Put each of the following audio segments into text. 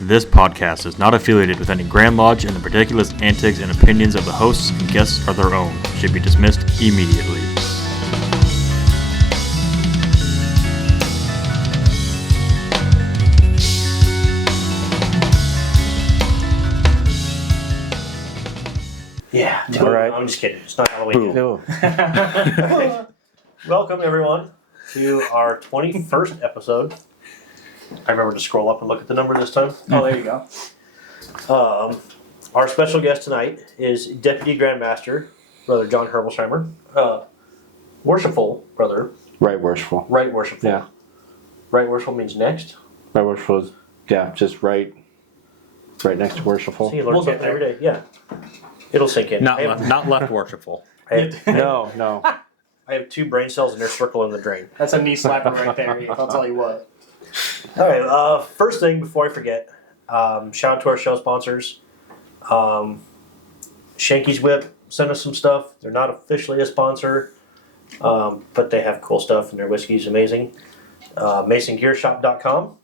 This podcast is not affiliated with any Grand Lodge, and the particulars, antics, and opinions of the hosts and guests are their own. Should be dismissed immediately. Yeah. All right. I'm just kidding. It's not Halloween No. yet. Welcome, everyone, to our 21st episode. I remember to scroll up and look at the number this time. Oh, there you go. Our special guest tonight is Deputy Grand Master, Brother John Herbolsheimer. Worshipful, brother. Right worshipful. Right worshipful. Yeah. Right worshipful means next. Right worshipful is, just right next to worshipful. See, you learn something every day. Yeah. It'll sink in. Not left worshipful. No. I have 2 brain cells and they're circling the drain. That's a knee slapper right there. I'll tell you what. All right. First thing before I forget, shout out to our show sponsors. Shanky's Whip sent us some stuff. They're not officially a sponsor, but they have cool stuff and their whiskey's amazing. MasonGearShop.com.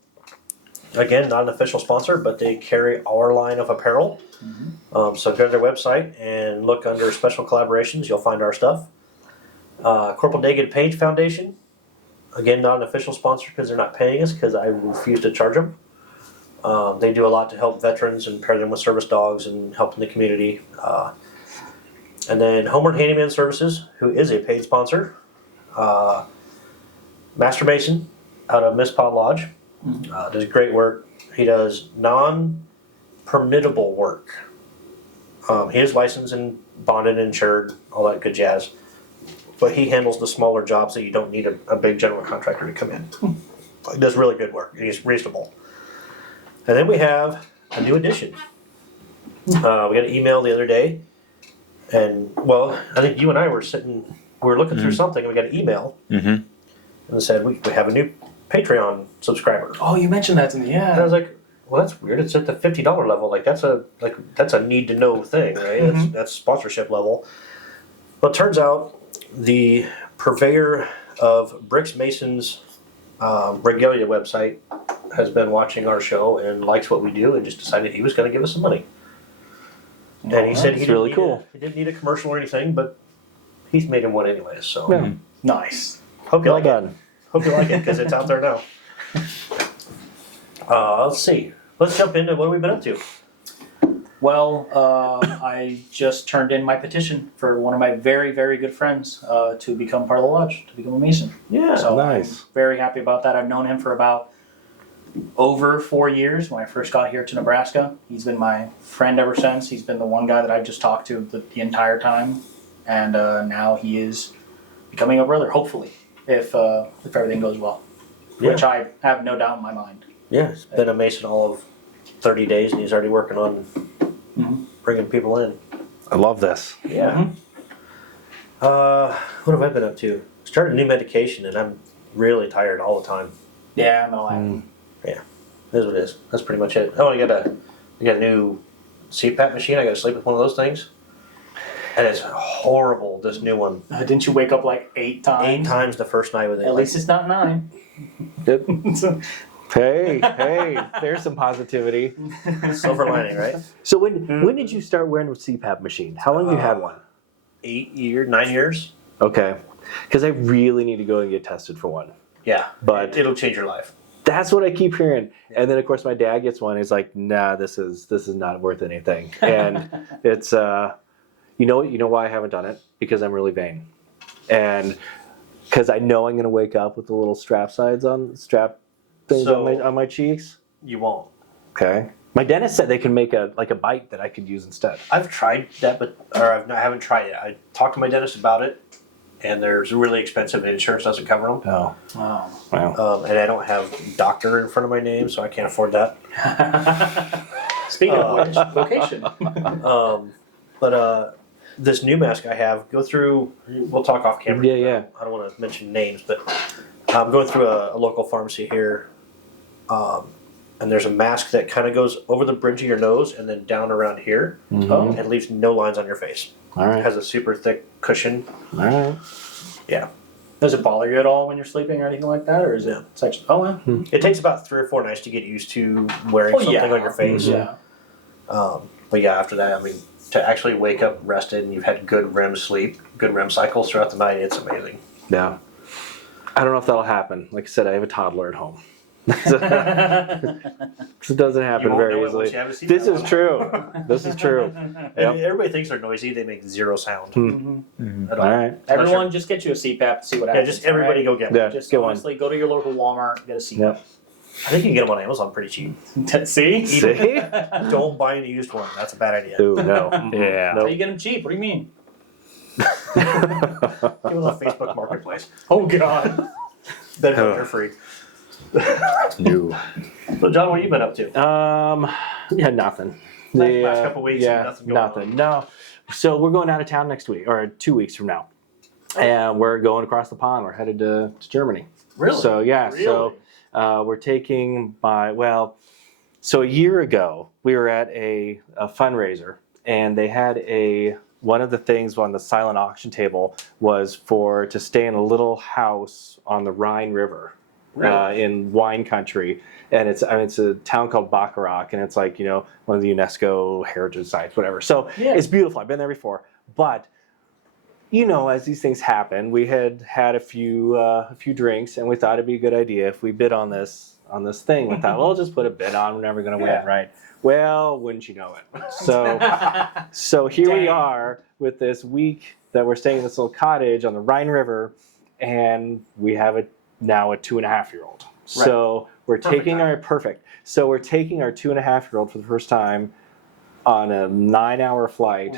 Again, not an official sponsor, but they carry our line of apparel. Mm-hmm. So go to their website and look under special collaborations. You'll find our stuff. Corporal Daggett Page Foundation. Again, not an official sponsor because they're not paying us because I refuse to charge them. They do a lot to help veterans and pair them with service dogs and help in the community. And then Homeward Handyman Services, who is a paid sponsor. Master Mason out of Miss Pod Lodge. Does great work. He does non-permittable work. He is licensed and bonded and insured, all that good jazz. But he handles the smaller jobs that you don't need a big general contractor to come in. He does really good work. He's reasonable. And then we have a new addition. We got an email the other day. And, well, I think you and I were looking through something, and we got an email. Mm-hmm. And it said, we have a new Patreon subscriber. Oh, you mentioned that to me, yeah. And I was like, well, that's weird. It's at the $50 level. That's a need to know thing, right? Mm-hmm. That's sponsorship level. Well, it turns out the purveyor of Bricks Mason's Regalia website has been watching our show and likes what we do and just decided he was going to give us some money. And he said he didn't need a commercial or anything, but he's made him one anyway. So Nice. Hope you Well like done. it. Hope you like it because it's out there now. Let's see. Let's jump into what we've been up to. Well, I just turned in my petition for one of my very, very good friends to become part of the lodge, to become a Mason. Yeah. So nice. I'm very happy about that. I've known him for about over 4 years when I first got here to Nebraska. He's been my friend ever since. He's been the one guy that I've just talked to the entire time. And now he is becoming a brother, hopefully, if everything goes well. Yeah. Which I have no doubt in my mind. Yeah, he's been a Mason all of 30 days and he's already working on bringing people in. I love this. Yeah. What have I been up to? Started a new medication and I'm really tired all the time. Yeah, no, I. Yeah, it is what it is. That's pretty much it. Oh, I got a new CPAP machine. I got to sleep with one of those things. And it's horrible, this new one. Didn't you wake up like 8 times? 8 times the first night with it. At least it's not 9. Yep. So, Hey, there's some positivity. Silver lining, right? So when did you start wearing a CPAP machine? How long have you had one? 9 years. Okay. Because I really need to go and get tested for one. Yeah, But it'll change your life. that's what I keep hearing. And then of course my dad gets one. He's like, nah, this is not worth anything. And it's you know why I haven't done it? Because I'm really vain. And because I know I'm gonna wake up with the little strap things on my cheeks. You won't. Okay. My dentist said they can make a bite that I could use instead. I've tried that, I haven't tried it. I talked to my dentist about it, and there's really expensive, and insurance doesn't cover them. Oh. wow. Wow. And I don't have doctor in front of my name, so I can't afford that. Speaking of which, vocation. But this new mask I have, go through. We'll talk off camera. Yeah. I don't want to mention names, but I'm going through a local pharmacy here. And there's a mask that kind of goes over the bridge of your nose and then down around here and leaves no lines on your face. All right. It has a super thick cushion. All right. Yeah. Does it bother you at all when you're sleeping or anything like that, or is it such? Oh, well. It takes about 3 or 4 nights to get used to wearing something on your face. Yeah. But yeah, after that, I mean, to actually wake up rested and you've had good REM sleep, good REM cycles throughout the night, it's amazing. Yeah. I don't know if that'll happen. Like I said, I have a toddler at home. So it doesn't happen won't very know it easily. once you have a seat This down. is true. This is true. And Yep. everybody thinks they're noisy, they make zero sound at All all. right. Everyone, just get you a CPAP to see what Yeah, happens. just everybody go get one. Yeah. Just Get one. honestly, go to your local Walmart, get a CPAP. Yep. I think you can get them on Amazon pretty cheap. See? See? Don't buy any used one. That's a bad idea. Ooh, no. Yeah. How you get them cheap? What do you mean? Give them on Facebook Marketplace. Oh God. Then they're free. No. So John, what have you been up to? Yeah, nothing. Last couple weeks, yeah, nothing going nothing. No. So we're going out of town next week, or 2 weeks from now, and we're going across the pond. We're headed to Germany. Really? So yeah, Really? so we're taking so a year ago we were at a fundraiser, and they had one of the things on the silent auction table was to stay in a little house on the Rhine River. Really? In wine country, and it's a town called Bacharach, and it's like one of the UNESCO heritage sites, whatever. So it's beautiful. I've been there before, but as these things happen, we had a few drinks, and we thought it'd be a good idea if we bid on this thing. We thought, well, just put a bid on. We're never going to win, right? Well, wouldn't you know it? So here we are with this week that we're staying in this little cottage on the Rhine River, and we have now a 2.5-year-old. Right. So we're taking our 2.5-year-old for the first time on a 9-hour flight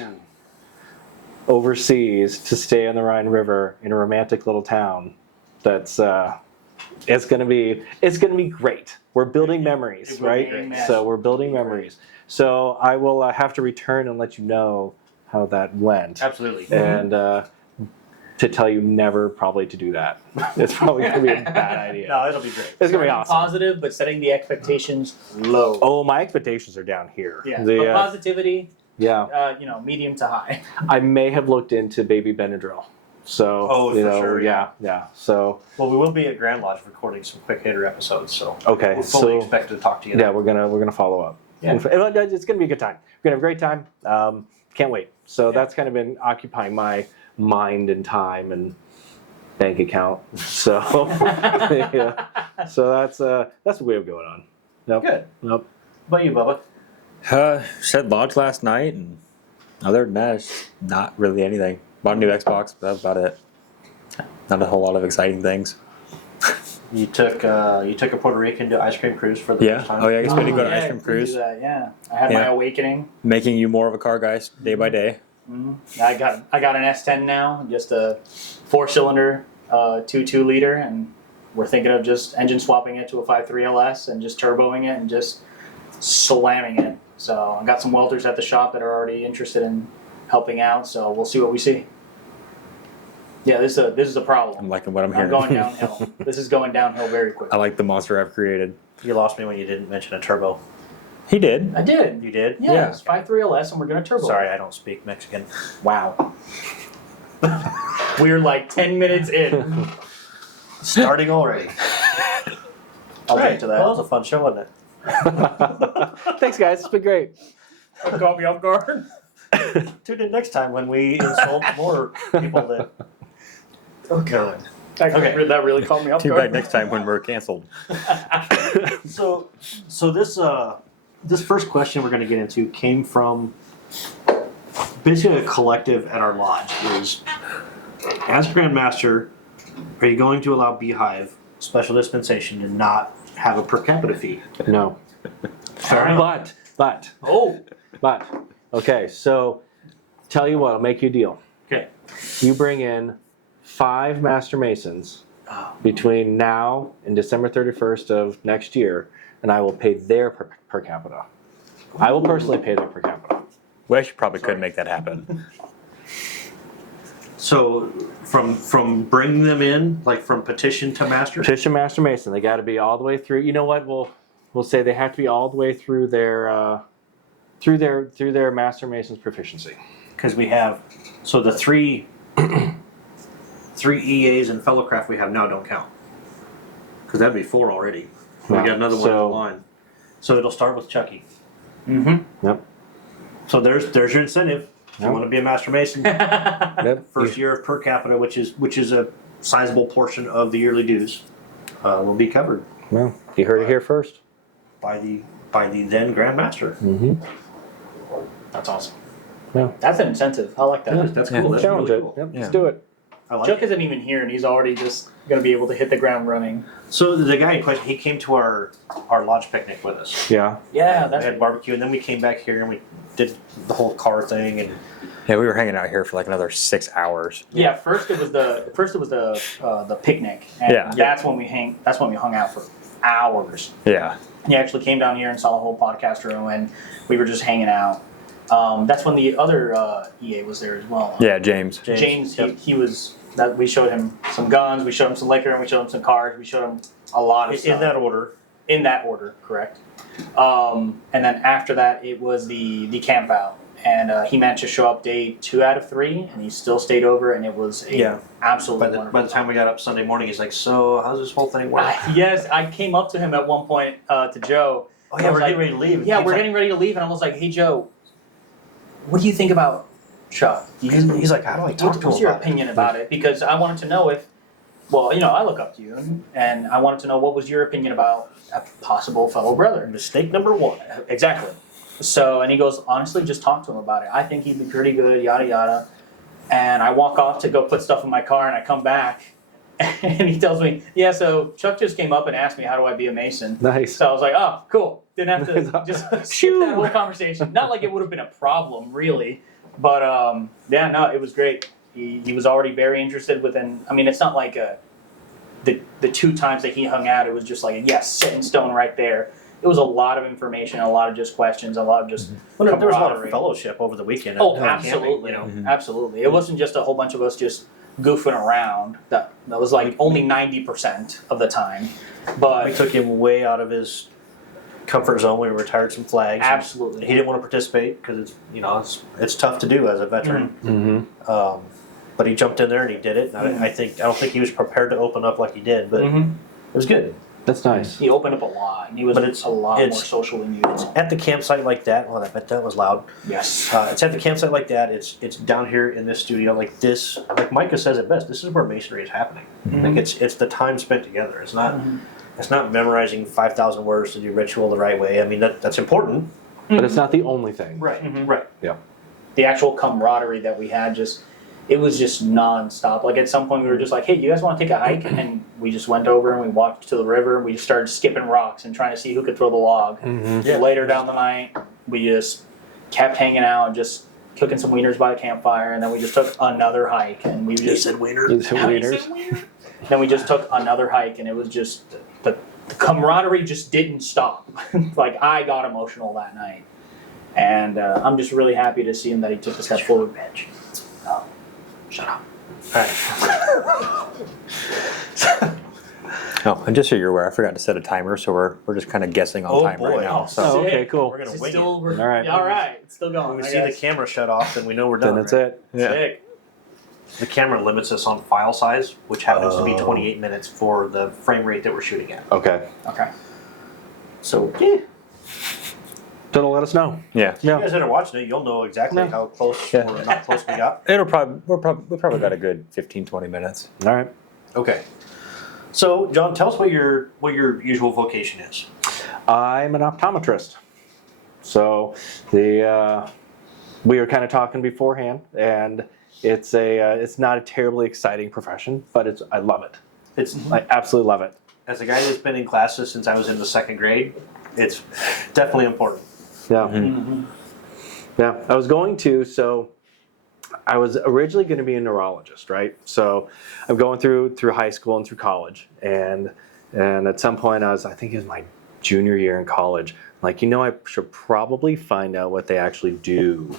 overseas to stay on the Rhine River in a romantic little town. That's it's gonna be great. We're building memories, right? So we're building memories. So I will have to return and let you know how that went. Absolutely. And to tell you never probably to do that. It's probably going to be a bad idea. No, it'll be great. It's going to be awesome. Positive, but setting the expectations low. Oh, my expectations are down here. Yeah, but positivity, medium to high. I may have looked into baby Benadryl. So, for sure. Yeah. So, well, we will be at Grand Lodge recording some quick hitter episodes, so okay, we're fully expected to talk to you. Yeah, we're gonna follow up. Yeah. It's gonna be a good time. We're gonna have a great time. Can't wait. So that's kind of been occupying my mind and time and bank account. So, yeah. So that's what we have going on. Nope. Good. Nope. What about you, Bubba? Said lodge last night, and other than that, it's not really anything. Bought a new Xbox, but that's about it. Not a whole lot of exciting things. You took a Puerto Rican to ice cream cruise for the first time. Oh yeah, I guess we did go to Yeah, ice cream we cruise. do that, yeah. I had my awakening. Making you more of a car guy day by day. Mm-hmm. I got an S10 now, just a 4-cylinder, 2.2 liter, and we're thinking of just engine swapping it to a 5.3 LS and just turboing it and just slamming it. So I got some welders at the shop that are already interested in helping out. So we'll see what we see. Yeah, this is a problem. I'm liking what I'm hearing. going downhill. This is going downhill very quick. I like the monster I've created. You lost me when you didn't mention a turbo. He did. I did. You did? Yeah, it's 5.3 LS, and we're gonna turbo. Sorry, I don't speak Mexican. Wow. We're like 10 minutes in. Starting already. I'll get to that. Well, that was a fun show, wasn't it? Thanks, guys. It's been great. Caught me off guard. Tune in next time when we insult more people that. Oh God. Okay. That really caught me off Too guard. bad next time when we're canceled. So this first question we're going to get into came from basically a collective at our lodge. Is as Grand Master, are you going to allow Beehive special dispensation to not have a per capita fee? No. Fair enough. But. Oh. Okay, so tell you what, I'll make you a deal. Okay. You bring in 5 Master Masons between now and December 31st of next year, and I will pay their per capita. I will personally pay their per capita. We actually probably could make that happen. So from bringing them in, like from petition to master. Petition Master Mason, they got to be all the way through. You know what? We'll say they have to be all the way through their Master Mason's proficiency. Because we have the 3 EAs and fellowcraft we have now don't count. Because that'd be 4 already. We Wow. got another one So- in the line. So it'll start with Chucky. Mm-hmm. Yep. So there's your incentive. If you Yep. want to be a master mason, Yep. first year of per capita, which is a sizable portion of the yearly dues, will be covered Well, you heard it here first. by the then Grand Master. Mm-hmm. That's awesome. Yeah. That's an incentive. I like that. That's Yeah. cool. That's Challenge really it. cool. Yep. Yeah. Let's do it. I like Chuck it. isn't even here, and he's already just going to be able to hit the ground running. So the guy in question, he came to our lodge picnic with us. Yeah. Yeah, We that's had barbecue, and then we came back here and we did the whole car thing. And Yeah, we were hanging out here for like another 6 hours. yeah. First it was the picnic, and Yeah. that's when we hung out for hours. Yeah. He actually came down here and saw the whole podcast room, and we were just hanging out. That's when the other EA was there as well. Yeah, James. James, Yep. he was. That we showed him some guns, we showed him some liquor, and we showed him some cars. We showed him a lot of in stuff. that order. In that order, correct. And then after that, it was the camp out, and he managed to show up day 2 out of 3, and he still stayed over, and it was Yeah. absolutely By the wonderful. time we got up Sunday morning, he's like, "So how's this whole thing work?" Yes, I came up to him at one point to Joe. Oh I yeah, was we're like, getting ready to leave. Yeah, He's we're like- getting ready to leave, and I was like, "Hey Joe, what do you think about Chuck? He's like, "How do I talk to him What's your about it?" opinion about it?" Because I wanted to know if, well, I look up to you, and I wanted to know what was your opinion about a possible fellow brother. Mistake number 1. Exactly. So, and he goes, honestly, just talk to him about it. I think he'd be pretty good, yada yada. And I walk off to go put stuff in my car, and I come back, and he tells me, yeah, so Chuck just came up and asked me, how do I be a Mason? Nice. So I was like, oh, cool. Didn't have to just skip that whole conversation. Not like it would have been a problem, really. But yeah, no, it was great. He was already very interested within, I mean, it's not like the 2 times that he hung out, it was just like a yes, set in stone right there. It was a lot of information, a lot of just questions, a lot of just Well, there was a lot of camaraderie. fellowship over the weekend. Oh, at camping, absolutely, you know. absolutely. It wasn't just a whole bunch of us just goofing around. That was like only 90% of the time. We But took him way out of his comfort zone. We retired some flags. He absolutely, didn't want to participate because it's tough to do as a veteran. Mm-hmm. But he jumped in there and he did it. And I don't think he was prepared to open up like he did, but Mhm. it was good. That's nice. he opened up a lot. He was But it's- a lot more it's- social than usual. At the campsite like that, well, I bet that was loud. Yes. It's at the campsite like that. It's down here in this studio like this. Like Micah says it best. This is where masonry is happening. Like it's the time spent together. It's not it's not memorizing 5,000 words to do ritual the right way. I mean that's important. But it's not the only thing. Right. Mhm. Right. The actual camaraderie that we had it was just nonstop. Like at some point we were just like, hey, you guys want to take a hike? And we just went over and we walked to the river and we just started skipping rocks and trying to see who could throw the log. Mm-hmm. Yeah. Later down the night, we just kept hanging out and just cooking some wieners by the campfire, and then we just took another hike and we He just said wiener. then we just took another hike, and it was just the camaraderie just didn't stop. Like I got emotional that night, and I'm just really happy to see him that he took a step forward. Oh, shut up. Oh, and just so you're aware, I forgot to set a timer, so we're just kind of guessing on Oh, time boy. right now. So Oh, okay, Sick. cool. We're gonna It's wing still, it. All right. Yeah, all right, it's still going. When we I see the guess. camera shut off, then we know we're done. Then that's right? it. Yeah. Sick. The camera limits us on file size, which happens to be Oh. 28 minutes for the frame rate that we're shooting at. Okay. Okay. So yeah, So it'll let us know. Yeah. if you guys that are watching it, you'll know exactly Yeah. how close Yeah. or not close we got. We probably got a good 15-20 minutes. All right. Okay. So John, tell us what your usual vocation is. I'm an optometrist. So we were kind of talking beforehand, and it's not a terribly exciting profession, but I love it. It's I absolutely love it. as a guy that's been in classes since I was in the 2nd grade, it's definitely important. Yeah. Mm-hmm. Yeah. I was originally going to be a neurologist, right? So I'm going through high school and through college, and at some point I think it was my junior year in college. Like, I should probably find out what they actually do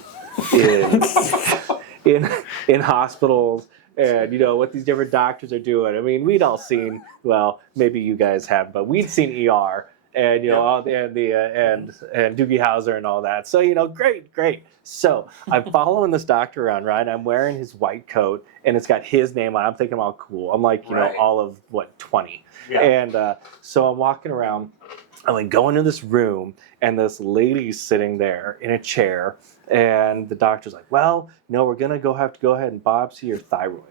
in hospitals, and what these different doctors are doing. I mean, we'd all seen, well, maybe you guys have, but we'd seen ER, and all and Doogie Howser and all that. So great. So I'm following this doctor around, right? I'm wearing his white coat, and it's got his name on it. I'm thinking I'm all cool. I'm like all of 20, and so I'm walking around. I'm like going into this room, and this lady's sitting there in a chair, and the doctor's like, "Well, no, we're gonna have to go ahead and biopsy your thyroid."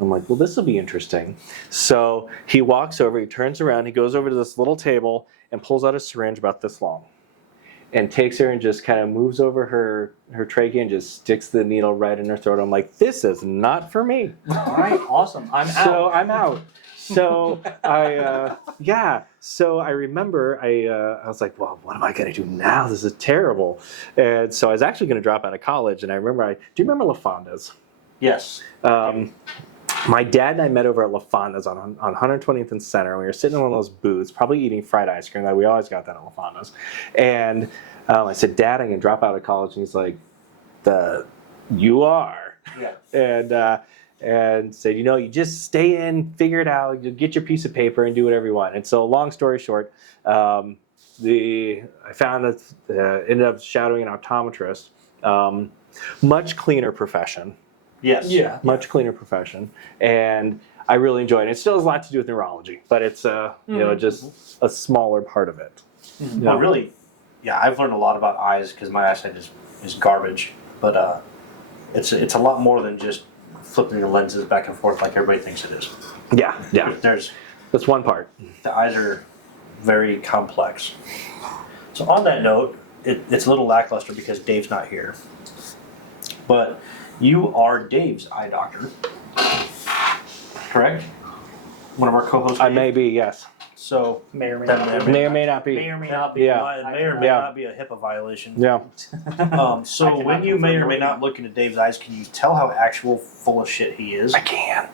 I'm like, "Well, this will be interesting." So he walks over, he turns around, he goes over to this little table and pulls out a syringe about this long, and takes her and just kind of moves over her trachea and just sticks the needle right in her throat. I'm like, "This is not for me." All right, awesome. So I'm out. So So I remember I was like, well, what am I going to do now? This is terrible. And so I was actually going to drop out of college. And I remember, do you remember La Fonda's? Yes. My dad and I met over at La Fonda's on 120th and Center. We were sitting in one of those booths, probably eating fried ice cream. We always got that at La Fonda's. And I said, "Dad, I'm going to drop out of college." And he's like, "You are." Yeah. And said, you just stay in, figure it out, you'll get your piece of paper and do whatever you want. And so, long story short, I found that ended up shadowing an optometrist. Much cleaner profession. Yes. Yeah. Much cleaner profession, and I really enjoyed it. It still has a lot to do with neurology, but it's just a smaller part of it. Mm-hmm. Well, really, I've learned a lot about eyes because my eyesight is garbage. But it's a lot more than just flipping the lenses back and forth like everybody thinks it is. Yeah. That's one part. The eyes are very complex. So on that note, it's a little lackluster because Dave's not here. But you are Dave's eye doctor, correct? One of our co-hosts. I may be, yes. So May or may that not be. May or may not be. May or may not be. Yeah. It may or may not be a HIPAA violation. Yeah. So I when cannot you may or confirm may or not look into Dave's eyes, can you tell how actual full of shit he is? I can.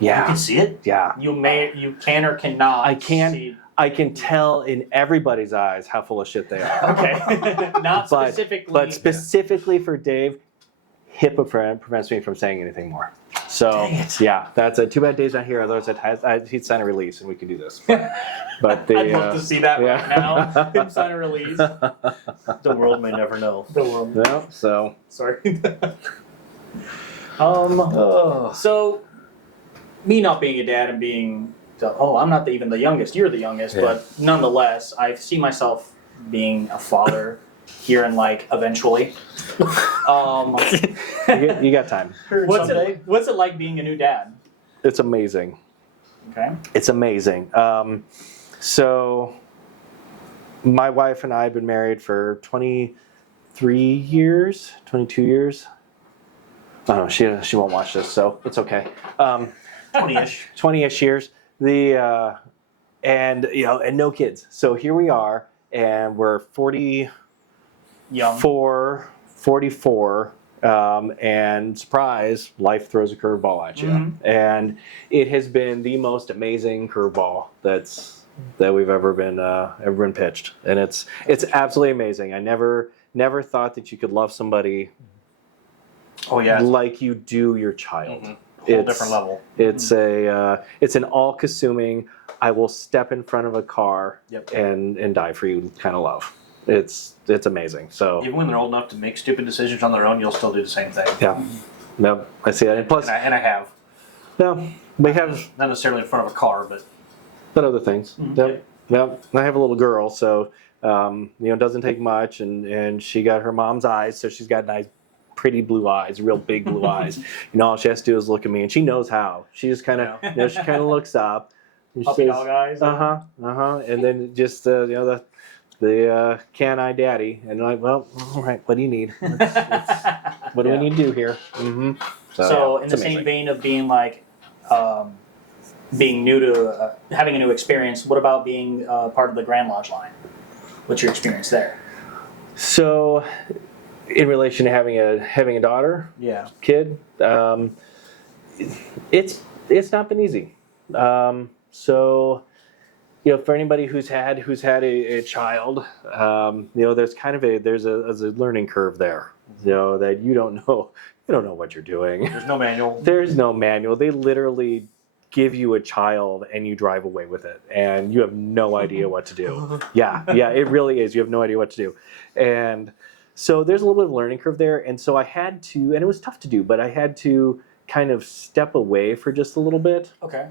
You Yeah. can see it? Yeah. You can or cannot. I can. see- I can tell in everybody's eyes how full of shit they are. Okay. Not But- specifically. But specifically for Dave, HIPAA prevents me from saying anything more. So Dang it. yeah, that's too bad Dave's not here. Otherwise, he'd sign a release and we could do this. But I'd love to see that right now. Him sign a release. The world may never know. The world. Yeah. So Sorry. Oh. So, me not being a dad and being, I'm not even the youngest, you're the youngest, Yeah. but nonetheless, I see myself being a father here and eventually. you got time. What's it like being a new dad? It's amazing. Okay. It's amazing. So my wife and I have been married for 23 years, 22 years. Oh, she won't watch this, so it's okay. 20-ish. 20-ish years. And no kids. So here we are, and we're 44, Young. 44, and surprise, life throws a curveball at you. Mm-hmm. And it has been the most amazing curveball that we've ever been pitched, and it's absolutely amazing. I never thought that you could love somebody Oh yeah. like you do your child. Mhm. Whole It's different level. It's it's an all-consuming, I will step in front of a car Yep. and die for you kind of love. It's amazing. So Even when they're old enough to make stupid decisions on their own, you'll still do the same thing. yeah, no, I see that. And plus, And I have. no, we have Not necessarily in front of a car, but other things. Mhm. Yep. Yep. I have a little girl, so it doesn't take much, and she got her mom's eyes, so she's got nice, pretty blue eyes, real big blue eyes. All she has to do is look at me, and she knows how. She just kind of, she kind of looks up. And she Puppy says, dog eyes. and then just the can-I daddy, and I'm like, well, all right, what do you need? What do we need to do here? Mm-hmm. So yeah, in it's the same amazing. vein of being being new to having a new experience, what about being part of the Grand Lodge line? What's your experience there? So, in relation to having a daughter, yeah. kid, it's not been easy. So, for anybody who's had a child, there's kind of there's a learning curve there. That you don't know what you're doing. There's no manual. There's no manual. They literally give you a child and you drive away with it, and you have no idea what to do. Yeah, it really is. You have no idea what to do, and so there's a little bit of a learning curve there. And so I had to, and it was tough to do, but I had to kind of step away for just a little bit Okay.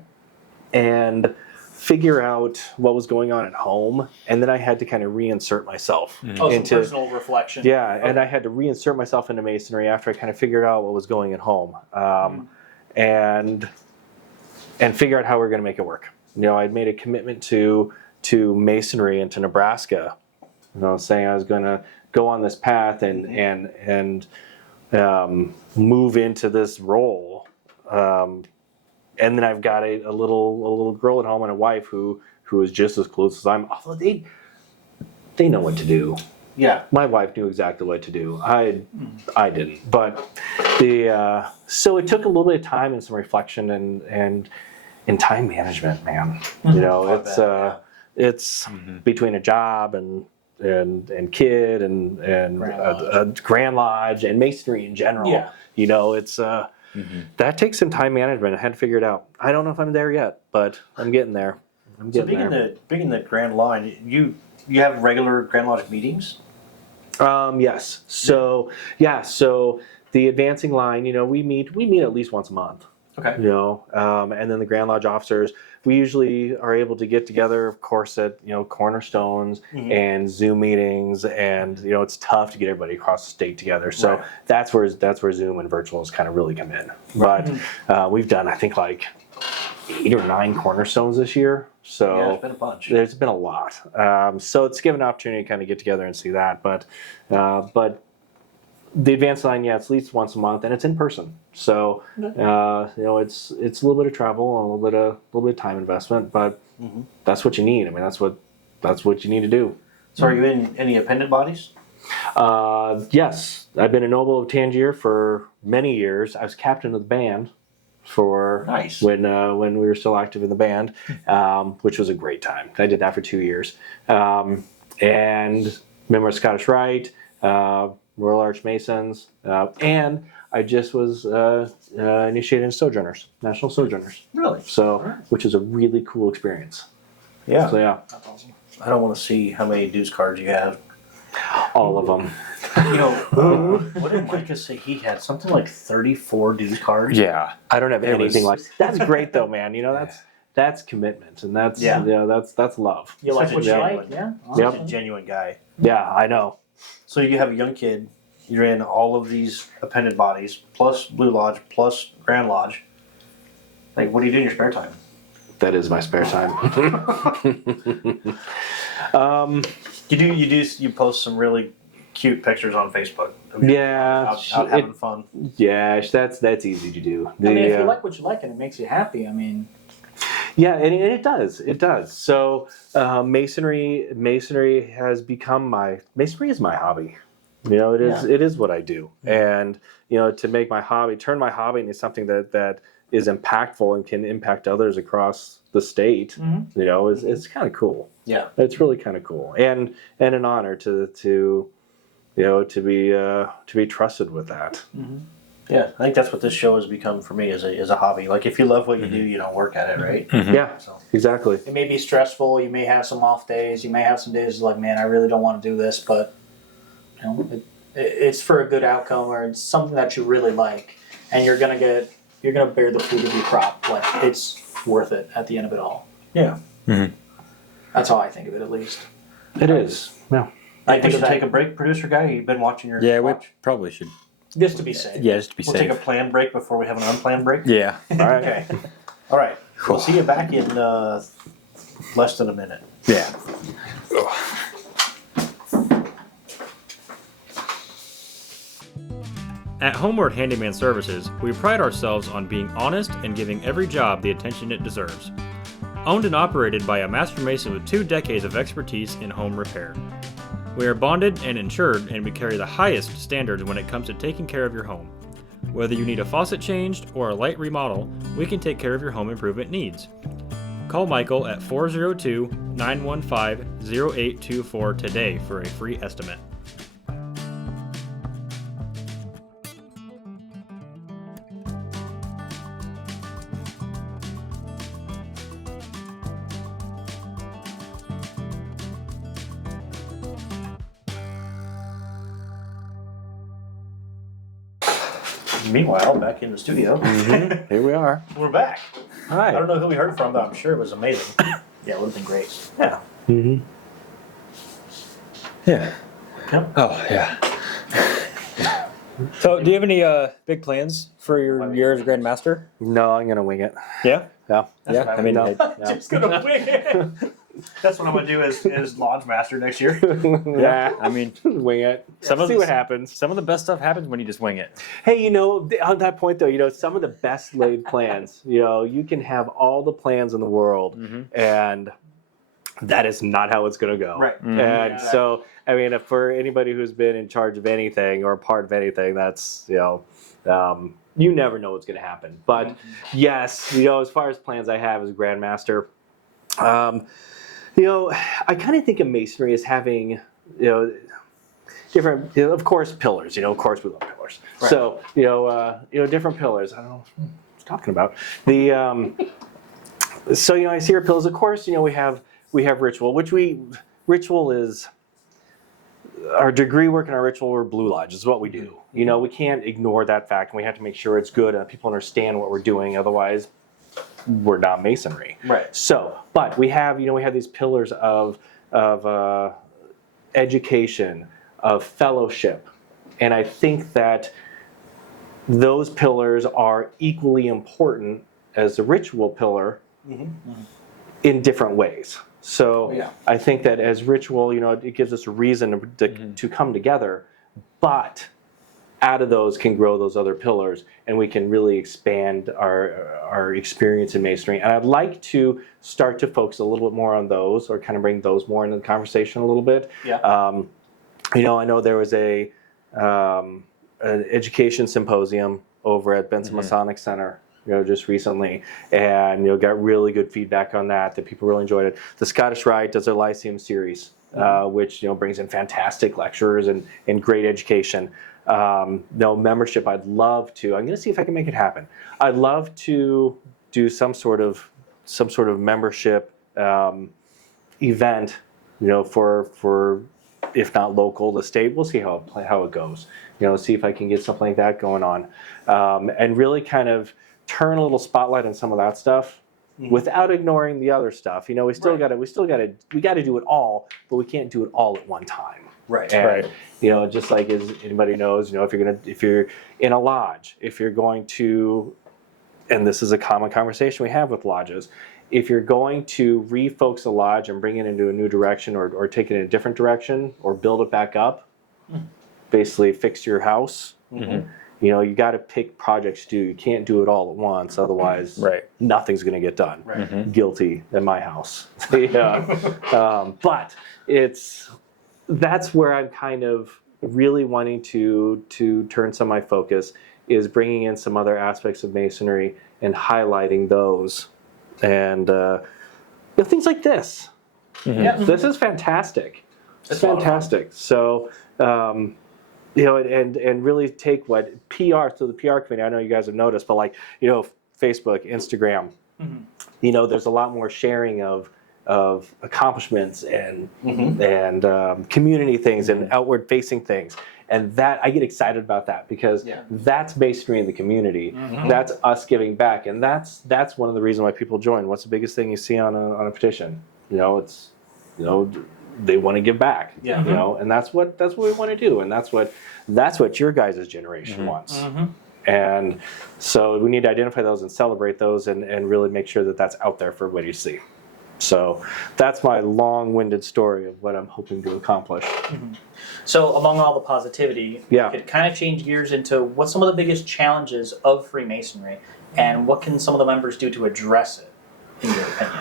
and figure out what was going on at home, and then I had to kind of reinsert myself Oh, into some personal reflection. yeah, and Okay. I had to reinsert myself into masonry after I kind of figured out what was going at home, and figure out how we are going to make it work. You know, I'd made a commitment to masonry and to Nebraska. You know, saying I was going to go on this path and move into this role. And then I've got a little girl at home and a wife who is just as close as I'm. Although they know what to do. Yeah. My wife knew exactly what to do. I didn't. But so it took a little bit of time and some reflection and time management, man. You know, it's between a job and kid and a Grand Lodge and masonry in general. Yeah. You know, it's that takes some time management. I had to figure it out. I don't know if I'm there yet, but I'm getting there. So being in the Grand Lodge, you have regular Grand Lodge meetings? Yes. So the advancing line, you know, we meet at least once a month. Okay. You know, and then the Grand Lodge officers, we usually are able to get together, of course, at cornerstones and Zoom meetings, and you know it's tough to get everybody across the state together. So that's where Zoom and virtuals kind of really come in. But we've done I think like 8 or 9 cornerstones this year. So Yeah, it's been a bunch. There's been a lot. So it's given an opportunity to kind of get together and see that. But the advanced line, it's at least once a month, and it's in person. So you know, it's a little bit of travel and a little bit of time investment, but that's what you need. I mean, that's what you need to do. So are you in any appendant bodies? Yes, I've been a noble of Tangier for many years. I was captain of the band for Nice. when we were still active in the band, which was a great time. I did that for 2 years, and member of Scottish Rite. Royal Arch Masons, and I just was initiated in Sojourners, National Sojourners. Really? So, which is a really cool experience. Yeah. So yeah, That's awesome. I don't want to see how many dues cards you have. all of them. You know, what did Micah say he had? Something like 34 dues cards? Yeah. I don't have It anything was- like. That's great though, man. You know that's commitment, and that's that's love. You like Such what a you genuine- like? Yeah. Such Yep. a genuine guy. Yeah, I know. So you have a young kid, you're in all of these appendant bodies, plus Blue Lodge, plus Grand Lodge. Like, what do you do in your spare time? That is my spare time. You post some really cute pictures on Facebook. of you Yeah, out having fun. yeah, that's easy to do. I mean, if you like what you like and it makes you happy, I mean, Yeah, and it does. So masonry has become masonry is my hobby. You know, it is what I do, and you know, to make my hobby, turn my hobby into something that is impactful and can impact others across the state. You know, it's kind of cool. Yeah. It's really kind of cool, and an honor to you know to be trusted with that. Yeah, I think that's what this show has become for me, is a hobby. Like, if you love what you do, you don't work at it, right? Yeah, So exactly. it may be stressful. You may have some off days. You may have some days like, man, I really don't want to do this, but you know, it's for a good outcome, or it's something that you really like, and you're gonna bear the fruit of your crop. Like, it's worth it at the end of it all. yeah, That's how I think of it, at least. It is. Yeah. I think we think should of take a that- break, producer guy. You've been watching your Yeah, we watch? probably should. Just to be safe. Yeah, just to be We'll safe. take a planned break before we have an unplanned break. Yeah. All right. Okay. All right. Cool. We'll see you back in less than a minute. Yeah. At Homeward Handyman Services, we pride ourselves on being honest and giving every job the attention it deserves. Owned and operated by a master mason with 2 decades of expertise in home repair. We are bonded and insured, and we carry the highest standards when it comes to taking care of your home. Whether you need a faucet changed or a light remodel, we can take care of your home improvement needs. Call Michael at 402-915-0824 today for a free estimate. Meanwhile, back in the studio, Here we are. we're back. I don't Hi. know who we heard from, but I'm sure it was amazing. Yeah, it would have been great. Yeah. Mm-hmm. Yeah. Yep. Oh, yeah. So, do you have any big plans for your year as Grand Master? No, I'm gonna wing it. Yeah? Yeah. Yeah, I mean, No. Just gonna wing it. That's what I'm gonna do is Lodge Master next year. yeah, I mean, Wing it. Some of See the- what happens. some of the best stuff happens when you just wing it. Hey, you know, on that point though, you know, some of the best laid plans, you know, you can have all the plans in the world, and that is not how it's going to go. Right. And Yeah. so, I mean, for anybody who's been in charge of anything or a part of anything, that's, you know, you never know what's going to happen. But yes, you know, as far as plans I have as Grandmaster, you know, I kind of think of Masonry as having, you know, different, you know, of course, pillars. You know, of course, we love pillars. Right. So, you know, different pillars. I don't know what I was talking about. So, you know, I see our pillars. Of course, you know, we have ritual, ritual is our degree work and our ritual or Blue Lodge is what we do. You know, we can't ignore that fact, and we have to make sure it's good and people understand what we're doing. Otherwise, we're not Masonry. Right. So, but we have, you know, we have these pillars of education, of fellowship, and I think that those pillars are equally important as the ritual pillar in different ways. So Yeah. I think that as ritual, you know, it gives us a reason to come together, but out of those can grow those other pillars, and we can really expand our experience in Masonry. And I'd like to start to focus a little bit more on those, or kind of bring those more into the conversation a little bit. Yeah. You know, I know there was an education symposium over at Benson Masonic Center, you know, just recently, and you know, got really good feedback on that. That people really enjoyed it. The Scottish Rite does their Lyceum series, which, you know, brings in fantastic lecturers and great education. No membership. I'd love to. I'm going to see if I can make it happen. I'd love to do some sort of membership event, you know, for if not local, the state. We'll see how it goes. You know, see if I can get something like that going on, and really kind of turn a little spotlight on some of that stuff without ignoring the other stuff. You know, we got to do it all, but we can't do it all at one time. Right. And, you know, just like as anybody knows, you know, if you're in a lodge, if you're going to, and this is a common conversation we have with lodges, if you're going to refocus a lodge and bring it into a new direction, or take it in a different direction, or build it back up, basically fix your house, you know, you got to pick projects to do. You can't do it all at once, otherwise nothing's going to get done. Right. Guilty in my house. Yeah. But that's where I'm kind of really wanting to turn some of my focus, is bringing in some other aspects of Masonry and highlighting those, and you know, things like this. Yeah. This is fantastic. It's a lot of fun. fantastic. So, you know, and really take what PR, so the PR committee, I know you guys have noticed, but like, you know, Facebook, Instagram, you know, there's a lot more sharing of accomplishments and community things and outward facing things. And that, I get excited about that, because that's Masonry in the community. That's us giving back, and that's one of the reasons why people join. What's the biggest thing you see on a petition? You know, it's, you know, they want to give back. Yeah. You know, and that's what we want to do, and that's what your guys' generation wants. And so we need to identify those and celebrate those, and really make sure that that's out there for everybody to see. So that's my long-winded story of what I'm hoping to accomplish. So among all the positivity, Yeah. we could kind of change gears into what's some of the biggest challenges of Freemasonry, and what can some of the members do to address it, in your opinion?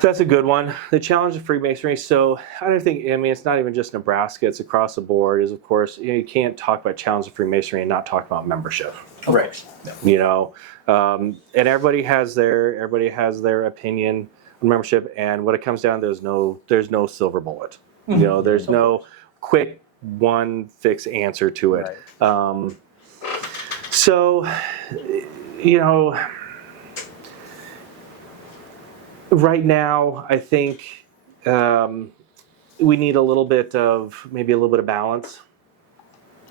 That's a good one. The challenge of Freemasonry. So I don't think, I mean, it's not even just Nebraska, it's across the board, is of course, you know, you can't talk about challenge of Freemasonry and not talk about membership. Right. You know, and everybody has their opinion on membership, and what it comes down to is there's no silver bullet. You know, there's no quick one fix answer to it. Right. So, you know, right now, I think we need maybe a little bit of balance.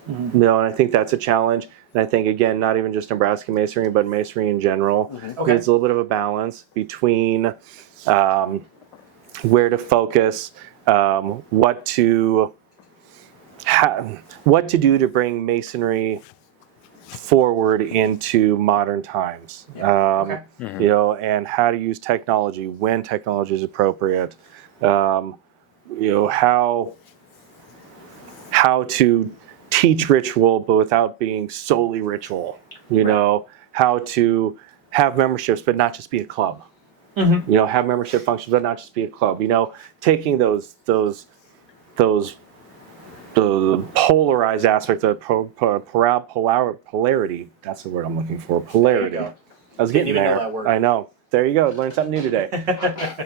You know, and I think that's a challenge. And I think, again, not even just Nebraska Masonry, but Masonry in general, Okay. needs a little bit of a balance between where to focus, what to do to bring Masonry forward into modern times. Okay. You know, and how to use technology when technology is appropriate. You know, how to teach ritual but without being solely ritual. You know, how to have memberships but not just be a club. You know, have membership functions but not just be a club. You know, taking those the polarized aspect of polarity. That's the word I'm looking for. Polarity. There you go. I was Didn't getting even there. know that word. I know. There you go. Learned something new today.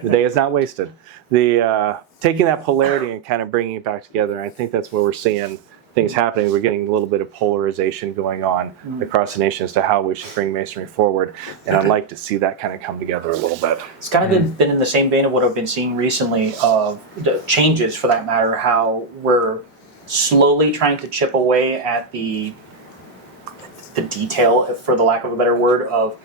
The day is not wasted. The taking that polarity and kind of bringing it back together. I think that's where we're seeing things happening. We're getting a little bit of polarization going on across the nation as to how we should bring Masonry forward. And I'd like to see that kind of come together a little bit. It's kind of been in the same vein of what I've been seeing recently of the changes, for that matter, how we're slowly trying to chip away at the detail, for the lack of a better word, of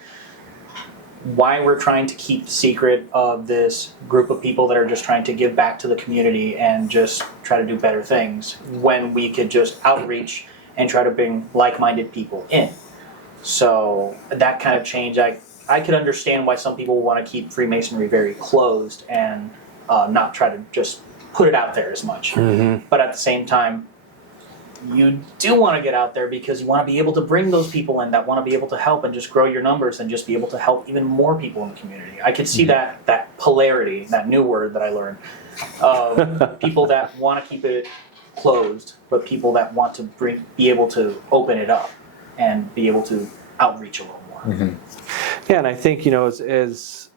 why we're trying to keep secret of this group of people that are just trying to give back to the community and just try to do better things, when we could just outreach and try to bring like-minded people in. So that kind of change, I could understand why some people want to keep Freemasonry very closed and not try to just put it out there as much. But at the same time, you do want to get out there because you want to be able to bring those people in that want to be able to help and just grow your numbers and just be able to help even more people in the community. I could see that polarity, that new word that I learned, of people that want to keep it closed, but people that want to be able to open it up and be able to outreach a little more. Yeah, and I think, you know, as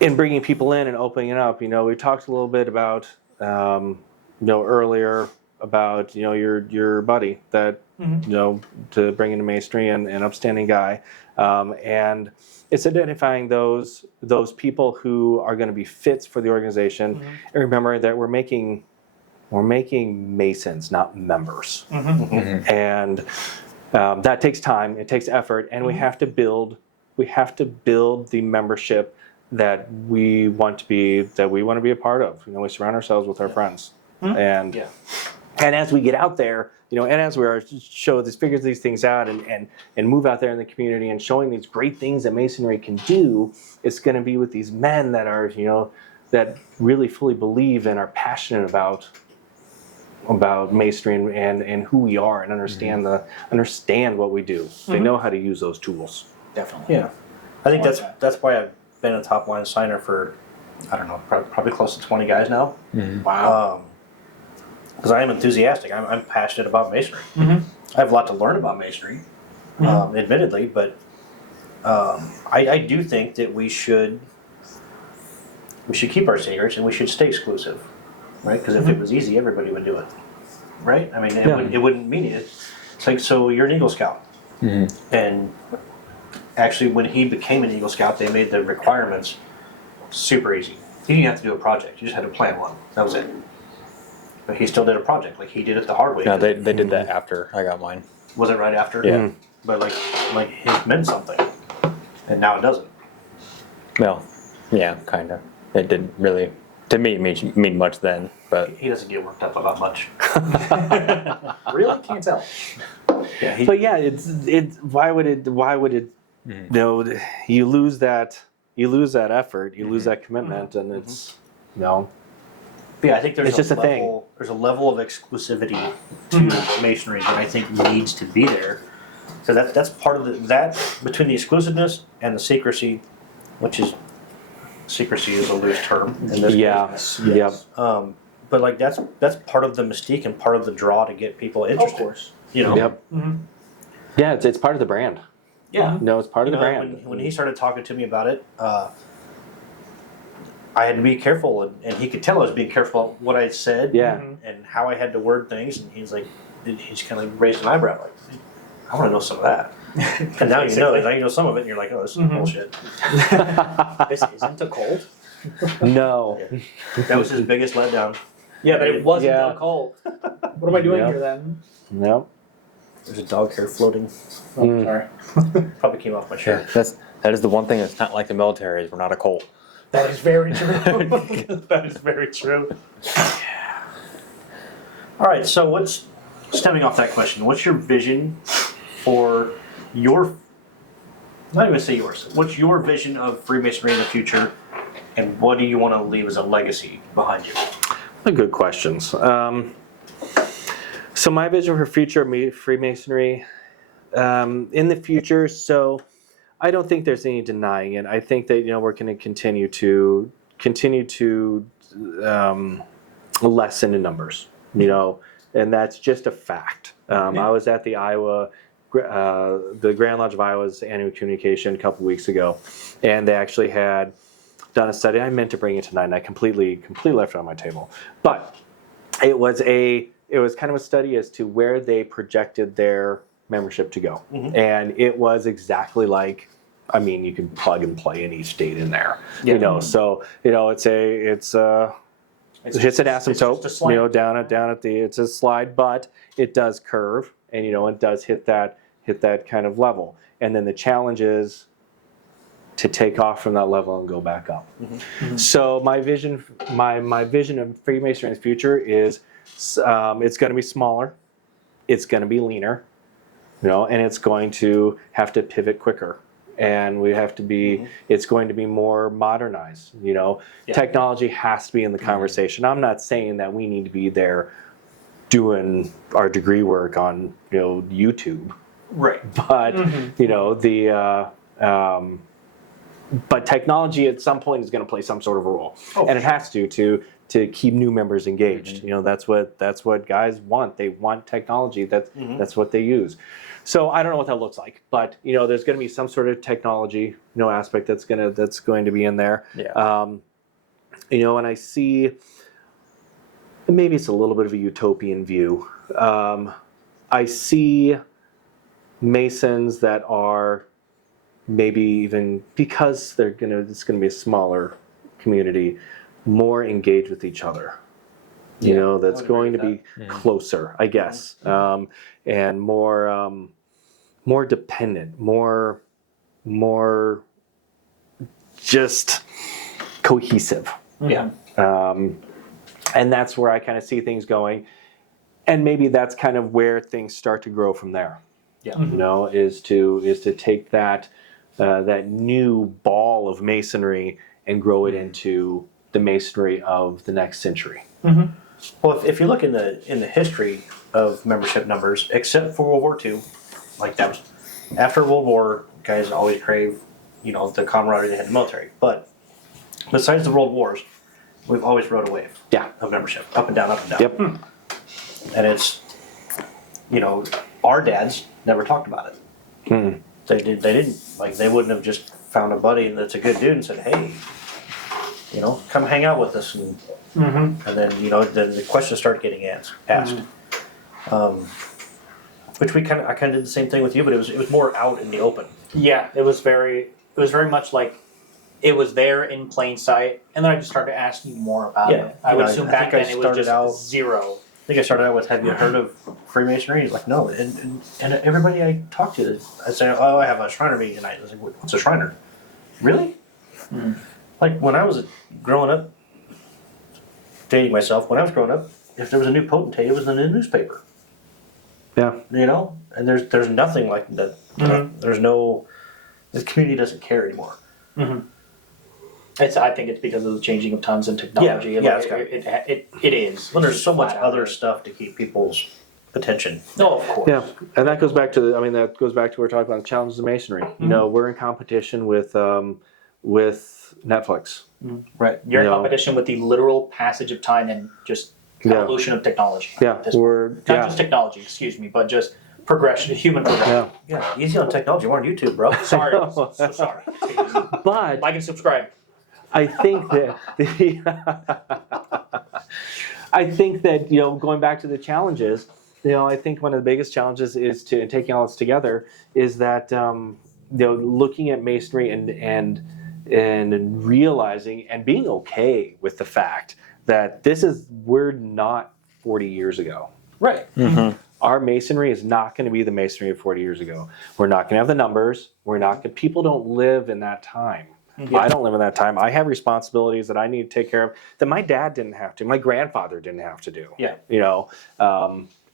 in bringing people in and opening it up, you know, we talked a little bit about, you know, earlier about, you know, your buddy that, you know, to bring into Masonry and an upstanding guy, and it's identifying those people who are going to be fits for the organization, and remember that we're making Masons, not members, and that takes time, it takes effort, and we have to build the membership that we want to be a part of. You know, we surround ourselves with our friends, and as we get out there, you know, and as we are figure these things out and move out there in the community and showing these great things that Masonry can do, it's going to be with these men that are, you know, that really fully believe and are passionate about Masonry and who we are, and understand what we do. They know how to use those tools. Definitely. Yeah, I think that's why I've been a top line signer for, I don't know, probably close to 20 guys now. Wow. Because I am enthusiastic. I'm passionate about Masonry. I have a lot to learn about Masonry, admittedly, but I do think that we should keep our secrets and we should stay exclusive, right? Because if it was easy, everybody would do it, right? I mean, it wouldn't mean it. It's like, so you're an Eagle Scout, and actually, when he became an Eagle Scout, they made the requirements super easy. He didn't have to do a project; you just had to plan one. That was it. But he still did a project. Like, he did it the hard way. No, they did that after I got mine. Was it right after? Yeah. But like it meant something, and now it doesn't. Well, yeah, kind of. It didn't really, to me, mean much then, but He doesn't get worked up about much. Really? Can't tell. Yeah, But yeah, it's why would it you know, you lose that effort, you lose that commitment, and it's, you know, yeah, I think there's it's just a thing. There's a level of exclusivity to Masonry that I think needs to be there. So that's part of that between the exclusiveness and the secrecy, which is secrecy is a loose term in this case. Yep. But like that's part of the mystique and part of the draw to get people interested. Of course. You know. Yep. Yeah, it's part of the brand. Yeah. No, it's part of the You know, brand. when he started talking to me about it, I had to be careful, and he could tell I was being careful about what I said, Yeah. and how I had to word things. And he's like, he's kind of raised an eyebrow, like, I want to know some of that. And now you know, some of it, and you're like, oh, this is bullshit. This isn't a cult. No. Yeah. That was his biggest letdown. Yeah, but it wasn't Yeah. a cult. What am I doing Yep. here then? No. There's a dog hair floating. Oh, sorry. Probably came off my shirt. That is the one thing that's not like the military is we're not a cult. That is very true. That is very true. All right, so what's stemming off that question? What's your vision for your? Not even say yours. What's your vision of Freemasonry in the future, and what do you want to leave as a legacy behind you? Good questions. So my vision for future Freemasonry in the future. So I don't think there's any denying it. I think that we're going to continue to lessen in numbers. And that's just a fact. I was at the Grand Lodge of Iowa's annual communication a couple weeks ago, and they actually had done a study. I meant to bring it tonight, and I completely left it on my table. But it was kind of a study as to where they projected their membership to go, and it was exactly like. You can plug and play any state in there. So it's an asymptote. Down at the it's a slide, but it does curve, and it does hit that kind of level. And then the challenge is to take off from that level and go back up. So my vision of Freemasonry in the future is it's going to be smaller, it's going to be leaner, and it's going to have to pivot quicker. And we have to be, it's going to be more modernized. Technology has to be in the conversation. I'm not saying that we need to be there doing our degree work on, YouTube. Right. But, but technology at some point is going to play some sort of role. And it has to keep new members engaged. That's what guys want. They want technology. That's what they use. So I don't know what that looks like, but there's going to be some sort of technology, aspect that's going to be in there. Yeah. And I see maybe it's a little bit of a utopian view. I see Masons that are maybe even because it's going to be a smaller community, more engaged with each other. That's going to be closer, I guess, and more dependent, more just cohesive. Yeah. And that's where I kind of see things going, and maybe that's kind of where things start to grow from there. Yeah. Is to take that new ball of masonry and grow it into the masonry of the next century. Well, if you look in the history of membership numbers, except for World War II, like that was after World War, guys always crave, the camaraderie they had in the military. But besides the World Wars, we've always rode a wave of membership, up and down, up and down. Yep. And it's, our dads never talked about it. They didn't. Like, they wouldn't have just found a buddy that's a good dude and said, hey, come hang out with us. And then, then the questions started getting asked. Which I kind of did the same thing with you, but it was more out in the open. Yeah, it was very much like it was there in plain sight, and then I just started asking you more about it. I would assume back then it was just zero. I think I started out with, have you heard of Freemasonry? He's like, no. And everybody I talked to, I say, oh, I have a Shriner meeting tonight. I was like, what's a Shriner? Really? Like, when I was growing up, dating myself, when I was growing up, if there was a new potentate, it was in the newspaper. Yeah. And there's nothing like that. There's no, the community doesn't care anymore. I think it's because of the changing of times and technology. Yeah, it is. Well, there's so much other stuff to keep people's attention. No, of course. Yeah, and that goes back to what we're talking about, the challenges of masonry. We're in competition with Netflix. Right. You're in competition with the literal passage of time and just evolution of technology. Yeah, not just technology, excuse me, but just progression, human progression. Yeah, easy on technology. We're on YouTube, bro. Sorry, so sorry. But like and subscribe. I think that going back to the challenges, I think one of the biggest challenges is to taking all this together is that looking at masonry and realizing and being okay with the fact that we're not 40 years ago. Right. Our masonry is not going to be the masonry of 40 years ago. We're not going to have the numbers. People don't live in that time. I don't live in that time. I have responsibilities that I need to take care of that my dad didn't have to. My grandfather didn't have to do. Yeah.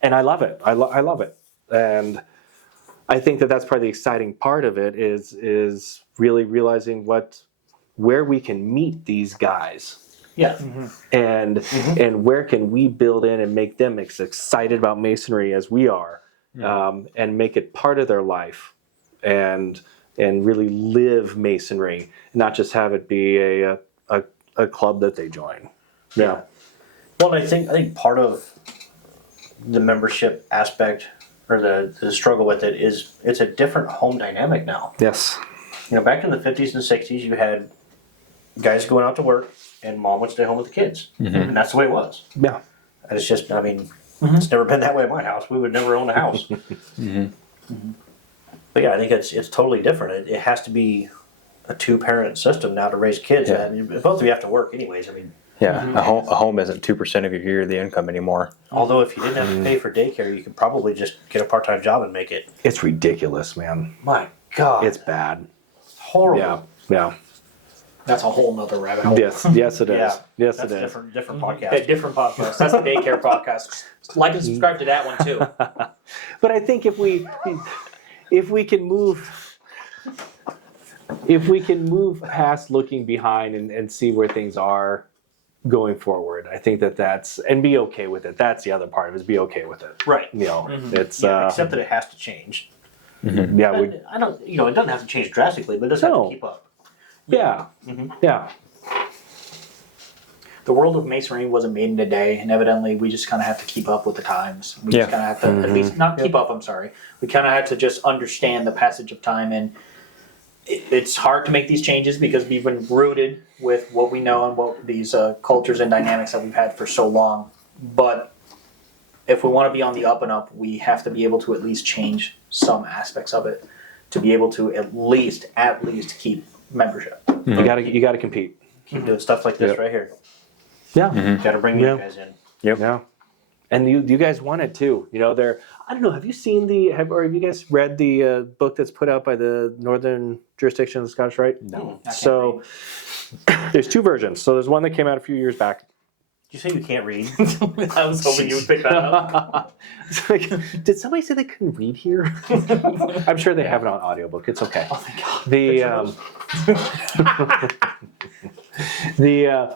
And I love it. I love it. And I think that that's probably the exciting part of it is really realizing where we can meet these guys. Yeah. And where can we build in and make them as excited about masonry as we are, and make it part of their life, and really live masonry, not just have it be a club that they join. Yeah. Well, I think part of the membership aspect or the struggle with it is it's a different home dynamic now. Yes. Back in the 50s and 60s, you had guys going out to work and mom would stay home with the kids. And that's the way it was. Yeah. And it's just, it's never been that way in my house. We would never own a house. But yeah, I think it's totally different. It has to be a 2-parent system now to raise kids. Yeah. Both of you have to work anyways. Yeah, a home isn't 2% of your year of the income anymore. Although if you didn't have to pay for daycare, you could probably just get a part-time job and make it. It's ridiculous, man. My God. It's bad. horrible. Yeah. Yeah. That's a whole nother rabbit hole. Yes. Yes, it is. Yeah. Yes, That's it a is. different podcast. Yeah, different podcast. That's the daycare podcast. Like and subscribe to that one too. But I think if we can move past looking behind and see where things are going forward, I think that's and be okay with it. That's the other part of it, is be okay with it. Right. It's Except that it has to change. yeah, But I don't. It doesn't have to change drastically, but it does have to keep up. yeah. Yeah. The world of masonry wasn't made in a day, and evidently we just kind of have to keep up with the times. We just kind of have to, at least not keep up, I'm sorry. We kind of have to just understand the passage of time, and it's hard to make these changes because we've been rooted with what we know and what these cultures and dynamics that we've had for so long. But if we want to be on the up and up, we have to be able to at least change some aspects of it to be able to at least keep membership. You gotta compete. Keep doing stuff like this right here. Yeah. Got to bring you guys in. Yeah. And you guys want it too. I don't know, have you seen or have you guys read the book that's put out by the Northern Jurisdiction of the Scottish Rite? No. So there's two versions. So there's one that came out a few years back. Did you say you can't read? I was hoping you would pick that up. It's like, did somebody say they couldn't read here? I'm sure they have it on audiobook. It's okay. Oh, thank God.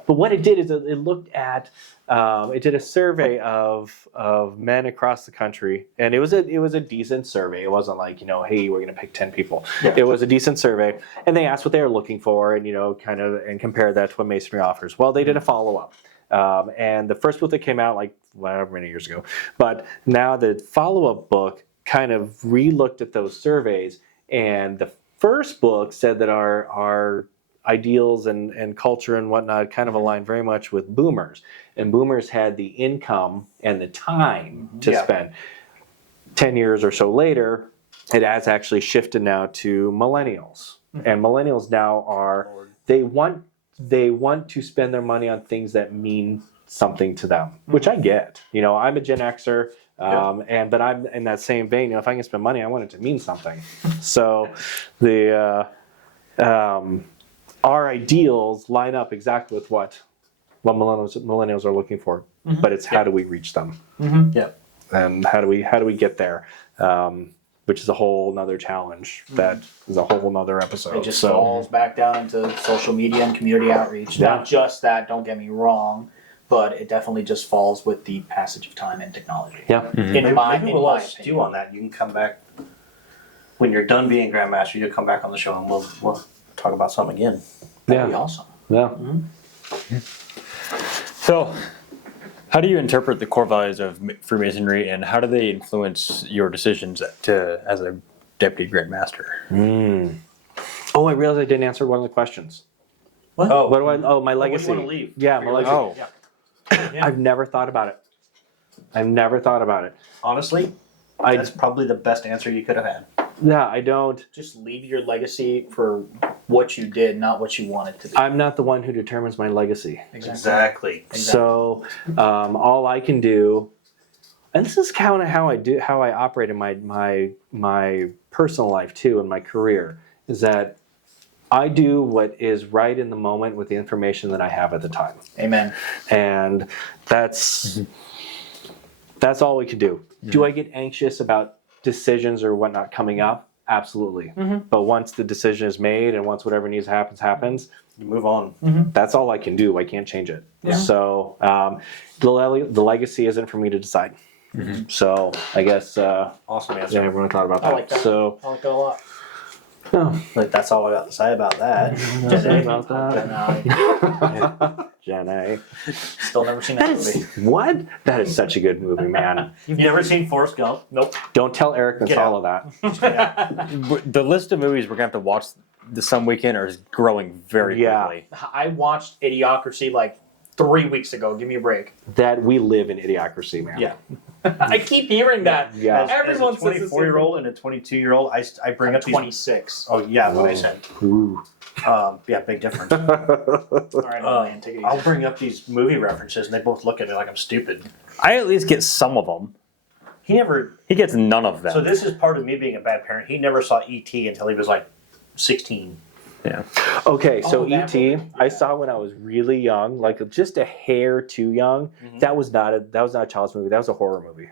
But what it did is it looked at it did a survey of men across the country, and it was a decent survey. It wasn't like, hey, we're going to pick 10 people. Yeah. It was a decent survey, and they asked what they were looking for, and and compare that to what Masonry offers. Well, they did a follow up. And the first book that came out like however many years ago, but now the follow-up book kind of re-looked at those surveys, and the first book said that our ideals and culture and whatnot kind of aligned very much with boomers, and boomers had the income and the time to spend. 10 years or so later, it has actually shifted now to millennials, and millennials now they want to spend their money on things that mean something to them, which I get. I'm a Gen Xer, but I'm in that same vein. If I can spend money, I want it to mean something. So our ideals line up exactly with what millennials are looking for, but it's how do we reach them? Yeah. And how do we get there? Which is a whole nother challenge. That is a whole nother episode. It just falls back down into social media and community outreach. Not just that, don't get me wrong, but it definitely just falls with the passage of time and technology. Yeah. Maybe we'll all stew on that. You can come back when you're done being Grandmaster. You'll come back on the show and we'll talk about something again. That'd be awesome. Yeah. So, how do you interpret the core values of Freemasonry, and how do they influence your decisions as a deputy Grand Master? Oh, I realized I didn't answer one of the questions. What? What do I? Oh, my legacy. What do you want to leave? Yeah, my legacy. Oh. Yeah. I've never thought about it. Honestly, that's probably the best answer you could have had. Yeah, I don't. Just leave your legacy for what you did, not what you want it to be. I'm not the one who determines my legacy. Exactly. So all I can do and this is kind of how I operate in my personal life too, in my career, is that I do what is right in the moment with the information that I have at the time. Amen. And that's all we can do. Do I get anxious about decisions or whatnot coming up? Absolutely. But once the decision is made and once whatever needs to happen happens, You move on. that's all I can do. I can't change it. Yeah. So the legacy isn't for me to decide. So I guess Awesome answer. yeah, everyone thought about that. I like that. So I like that a lot. no, Like that's all I got to say about that. Say about that. No, Jenny. still never seen that That movie. is what? That is such a good movie, man. You've never seen Forrest Gump? Nope. Don't tell Eric Get Mansala that. The list of movies we're gonna have to watch some weekend is growing very Yeah. quickly. I watched Idiocracy like 3 weeks ago. Give me a break. That we live in idiocracy, man. Yeah. I keep hearing that. Yeah. Everyone as a says the same 24-year-old and a 22-year-old, I bring I'm up these. 26. Oh yeah, what I said. Ooh. Yeah, big difference. All right, man, take it easy. I'll bring up these movie references, and they both look at me like I'm stupid. I at least get some of them. He never. He gets none of them. So this is part of me being a bad parent. He never saw E.T. until he was like 16. yeah. Okay, so Oh, that E.T. movie. I saw when I was really young, like just a hair too young. That was not a child's movie. That was a horror movie.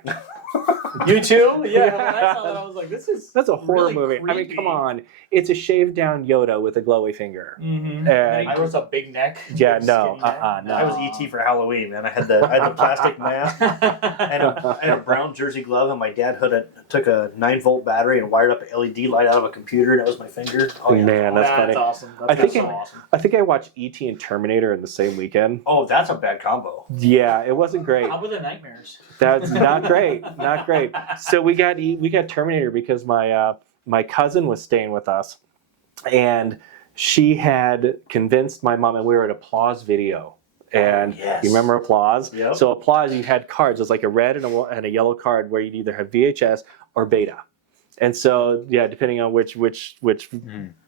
You too? Yeah. When I saw that, I was like, this is. That's a horror really movie. I mean, creepy. come on. It's a shaved down Yoda with a glowy finger. Mm-hmm. And- I was a big neck. Yeah, big no, skinny neck. no. I was E.T. for Halloween, man. I had the plastic mask and a brown jersey glove, and my dad took a 9-volt battery and wired up an LED light out of a computer, and that was my finger. Oh yeah. Man, that's funny. awesome. I think so it- awesome. I think I watched E.T. and Terminator in the same weekend. Oh, that's a bad combo. Yeah, it wasn't great. How were the nightmares? That's not great. Not great. So we got Terminator because my cousin was staying with us, and she had convinced my mom, and we were at Applause Video. And Yes. you remember Applause? Yep. So Applause, you had cards. It was like a red and a yellow card where you'd either have VHS or Beta. And so yeah, depending on which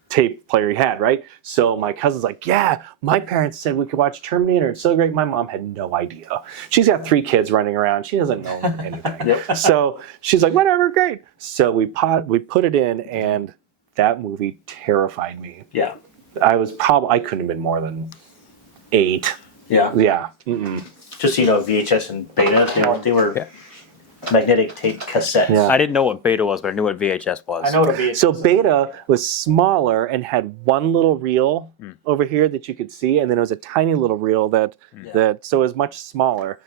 tape player he had, right? So my cousin's like, yeah, my parents said we could watch Terminator. It's so great. My mom had no idea. She's got 3 kids running around. She doesn't know anything. Yep. So she's like, whatever, great. So we put it in, and that movie terrified me. Yeah. I couldn't have been more than 8. Yeah. Yeah. Mm-mm. Just so you know, VHS and Beta, they were Yeah. magnetic tape cassettes. Yeah. I didn't know what Beta was, but I knew what VHS was. I know it'll be. So Beta was smaller and had one little reel over here that you could see, and then it was a tiny little reel that so it was much smaller.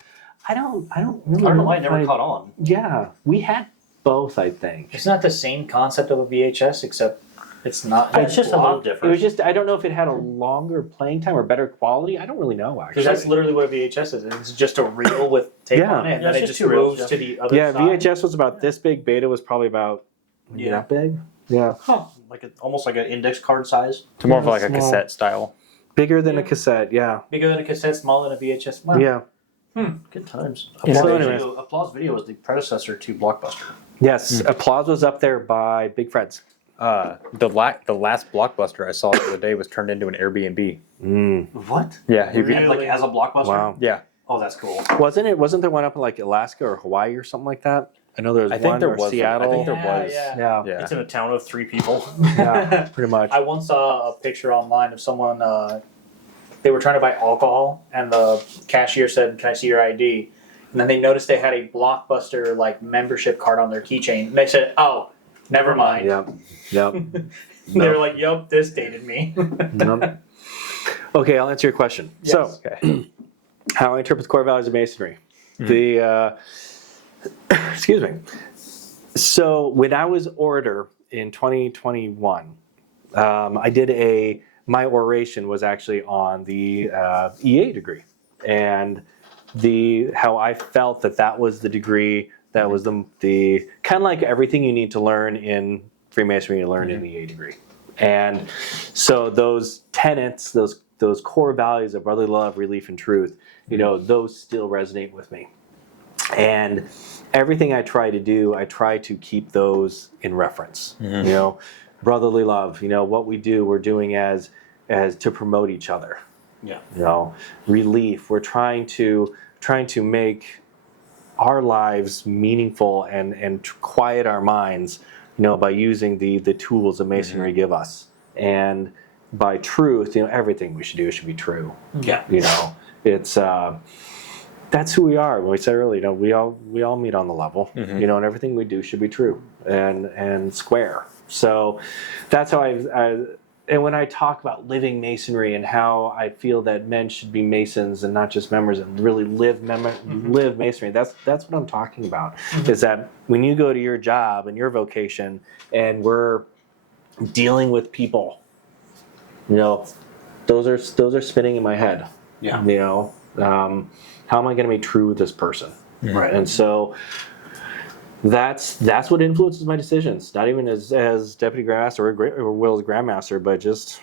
I don't really I don't know why it if never caught on. Yeah, we had both, I think. It's not the same concept of a VHS, except it's not. It's just a little It different. was just, I don't know if it had a longer playing time or better quality. I don't really know, actually. Because that's literally what a VHS is. It's just a reel with tape Yeah. on it, and Yeah, then it's it just just 2 reels, moves to the other Yeah, side. VHS was about this big. Beta was probably about that big. Yeah. Like almost like an index card size. It's more of like a Small. cassette style. Bigger than a cassette, yeah. Bigger than a cassette, smaller than a VHS. Wow. Yeah. Good times. Yeah, so Applause Video was the predecessor to Blockbuster. Yes, Applause was up there by Big Fred's. The last Blockbuster I saw the other day was turned into an Airbnb. What? Yeah, Like as a Blockbuster? Wow. yeah. Oh, that's cool. Wasn't there one up in like Alaska or Hawaii or something like that? I know there was I think one there or was. Seattle. I think there was. Yeah. Yeah. It's in a town of 3 people. Yeah, pretty much. I once saw a picture online of someone. They were trying to buy alcohol, and the cashier said, "Can I see your ID?" And then they noticed they had a Blockbuster like membership card on their keychain. And they said, "Oh, never mind." Yep. Yep. They were like, "Yup, this dated me." Nope. Okay, I'll answer your question. Yes. So, Okay. how I interpret the core values of Masonry. The excuse me. So when I was orator in 2021, I did my oration was actually on the EA degree, and how I felt that was the degree that was the kind of like everything you need to learn in Freemasonry you learn in the EA degree, and so those tenets, those core values of brotherly love, relief, and truth, those still resonate with me. And everything I try to do, I try to keep those in reference. Brotherly love, what we do, we're doing as to promote each other. Yeah. Relief, we're trying to make our lives meaningful and quiet our minds, by using the tools that Masonry give us. And by truth, everything we should do should be true. Yeah. It's that's who we are. When we said earlier, we all meet on the level, and everything we do should be true and square. So that's how and when I talk about living Masonry and how I feel that men should be Masons and not just members and really live Masonry, that's what I'm talking about. Is that when you go to your job and your vocation and we're dealing with people, those are spinning in my head. Yeah. How am I going to be true with this person? Right. And so that's what influences my decisions. Not even as deputy grandmaster or Will's grandmaster, but just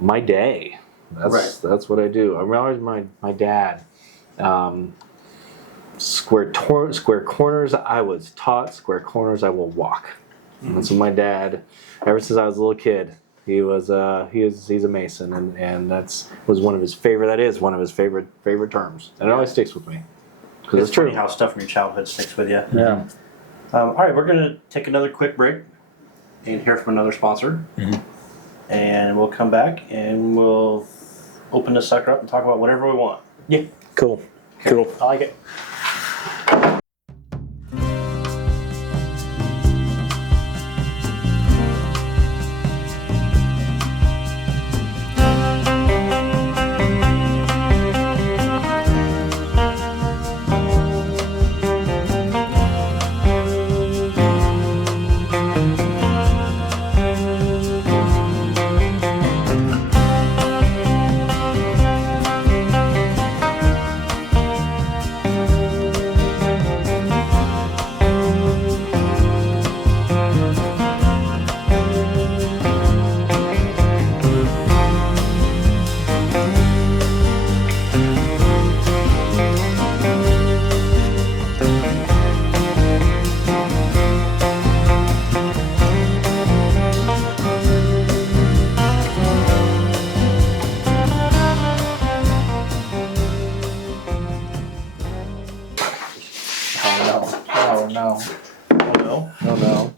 my day. That's what I do. I remember my dad. Square corners I was taught. Square corners I will walk. And so my dad, ever since I was a little kid, he's a Mason, and was one of his favorite. That is one of his favorite terms, and it always sticks with me because it's true. Funny how stuff from your childhood sticks with you. Yeah. All right, we're gonna take another quick break and hear from another sponsor, and we'll come back and we'll open this sucker up and talk about whatever we want. Yeah. Cool. I like it.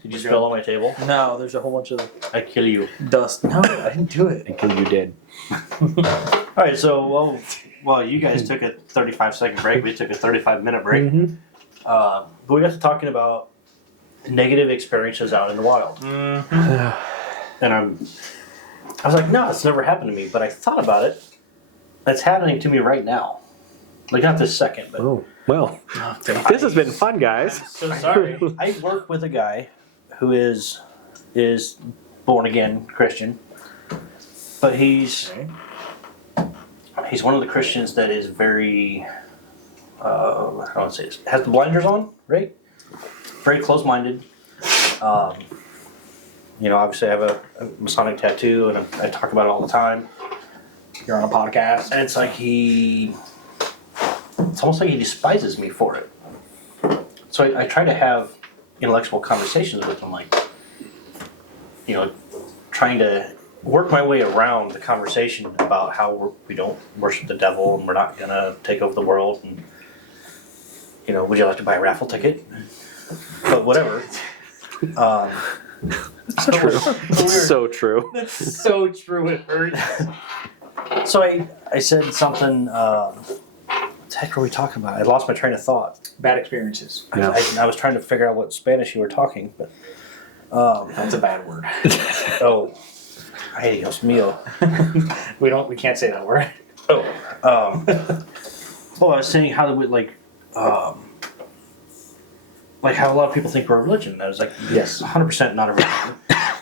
Did you spill on my table? No, there's a whole bunch of I kill you. dust. No, I didn't do it. Until you did. All right, so well, you guys took a 35-second break. We took a 35-minute break. But we got to talking about negative experiences out in the wild. And I was like, no, it's never happened to me. But I thought about it. It's happening to me right now. Like, not this second, but. Oh, well, this has been fun, guys. So sorry. I work with a guy who is born again Christian, but he's one of the Christians that is very I don't want to say this, has the blinders on, right? Very close-minded. Obviously I have a Masonic tattoo, and I talk about it all the time. You're on a podcast. And it's like it's almost like he despises me for it. So I try to have intellectual conversations with him, like, trying to work my way around the conversation about how we don't worship the devil and we're not going to take over the world. And, would you like to buy a raffle ticket? But whatever. So true. So true. That's so true. It hurts. So I said something, what the heck were we talking about? I lost my train of thought. Bad experiences. Yeah. I was trying to figure out what Spanish you were talking, but That's a bad word. Ay, Dios mío. We can't say that word. I was saying how how a lot of people think we're a religion. I was like, yes, 100% not a religion.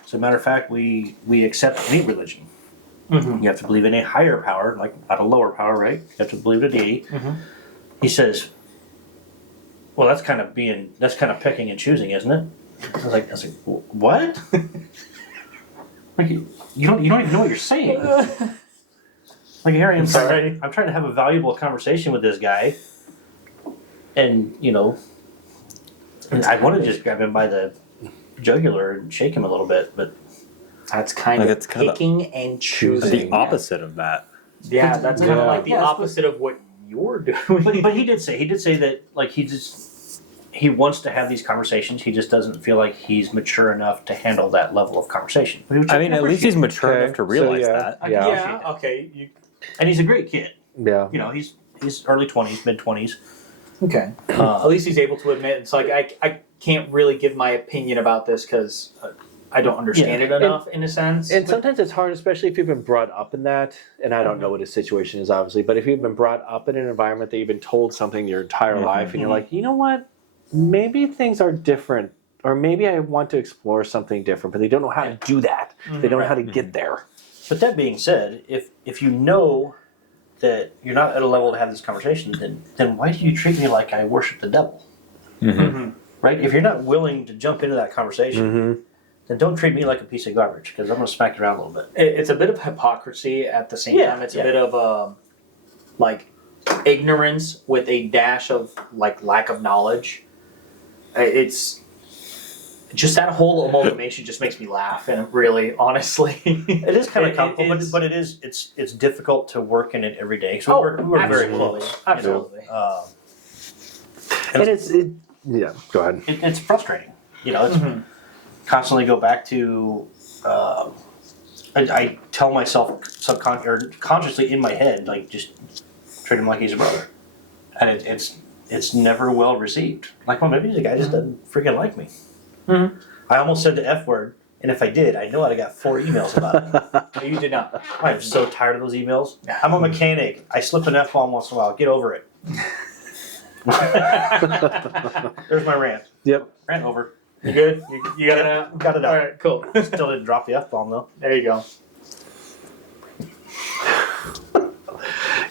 As a matter of fact, we accept any religion. Mm-hmm. You have to believe in a higher power, like not a lower power, right? You have to believe in a deity. Mm-hmm. He says, well, that's kind of picking and choosing, isn't it? I was like, what? Like, you don't even know what you're saying. Like, here I am, I'm trying to have a valuable conversation with this guy, and I want to just grab him by the jugular and shake him a little bit, but That's kind Like, of it's kinda picking and choosing. The opposite of that. Yeah, that's kind of like the opposite of what you're doing. But he did say that like he wants to have these conversations. He just doesn't feel like he's mature enough to handle that level of conversation. Which I mean, at least he's mature Okay, enough to so realize yeah. that. I Yeah. can appreciate that. Okay. And he's a great kid. Yeah. You know, he's early 20s, mid 20s. Okay. At least he's able to admit it's like I can't really give my opinion about this because I don't understand it enough in a sense. And sometimes it's hard, especially if you've been brought up in that. And I don't know what his situation is, obviously, but if you've been brought up in an environment that you've been told something your entire life, and you're like, you know what, maybe things are different, or maybe I want to explore something different, but they don't know how to do that. They don't know how to get there. But that being said, if you know that you're not at a level to have this conversation, then why do you treat me like I worship the devil? Right? If you're not willing to jump into that conversation, then don't treat me like a piece of garbage, because I'm going to smack you around a little bit. It's a bit of hypocrisy at the same time. It's a bit of like ignorance with a dash of like lack of knowledge. It's just that whole amalgamation just makes me laugh, and really, honestly, It is kind of comical, but it's difficult to work in it every day. because we work very absolutely. close. Absolutely. And yeah, go ahead. It's frustrating. You know, it's constantly go back to. I tell myself consciously in my head, like, just treat him like he's a brother, and it's never well received. Like, well, maybe the guy just doesn't freaking like me. I almost said the F word, and if I did, I know I'd have got 4 emails about it. No, you did not. I'm so tired of those emails. I'm a mechanic. I slip an F-bomb once in a while. Get over it. There's my rant. Yep. Rant over. You good? You got it out? Got it out. All right, cool. Still didn't drop the F-bomb, though. There you go.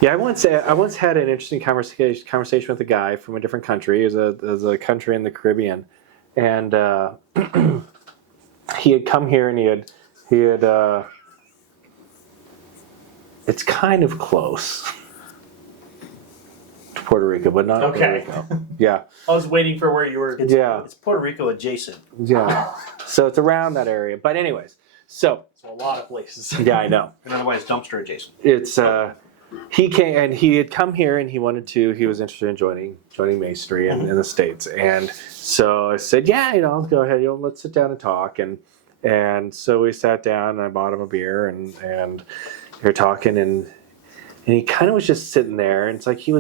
Yeah, I once had an interesting conversation with a guy from a different country. It was a country in the Caribbean, and he had come here, and he had it's kind of close to Puerto Rico, but not Okay. Puerto Rico. Yeah, I was waiting for where you were. It's Puerto Rico adjacent. yeah. So it's around that area. But anyways, so So a lot of places. yeah, I know. And otherwise dumpster adjacent. It's he came, and he had come here, and he was interested in joining masonry in the States. And so I said, yeah, let's go ahead, let's sit down and talk. And so we sat down, and I bought him a beer, and we were talking, and he kind of was just sitting there, and it's like he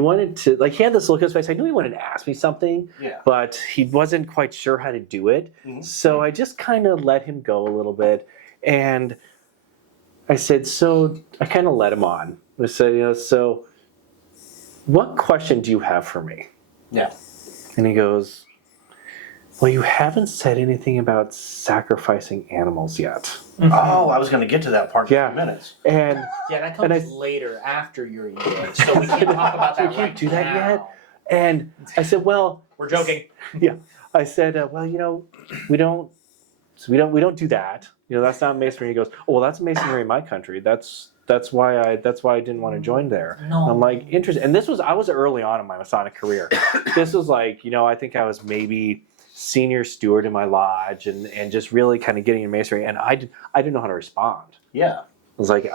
wanted to, like, he had this look on his face. I knew he wanted to ask me something, but he wasn't quite sure how to do it. So I just kind of let him go a little bit, and I said, so I kind of let him on. I said, so what question do you have for me? Yeah. And he goes, well, you haven't said anything about sacrificing animals yet. Oh, I was going to get to that part in a few minutes. And Yeah, that comes later after your year, so we can't talk about that. We can't do that now. yet. And I said, well, We're joking. yeah. I said, well, we don't do that. That's not masonry. He goes, oh, well, that's masonry in my country. That's why I didn't want to join there. No. I'm like, interesting. And I was early on in my Masonic career. This was like, I think I was maybe senior steward in my lodge, and just really kind of getting in masonry. And I didn't know how to respond. Yeah. I was like,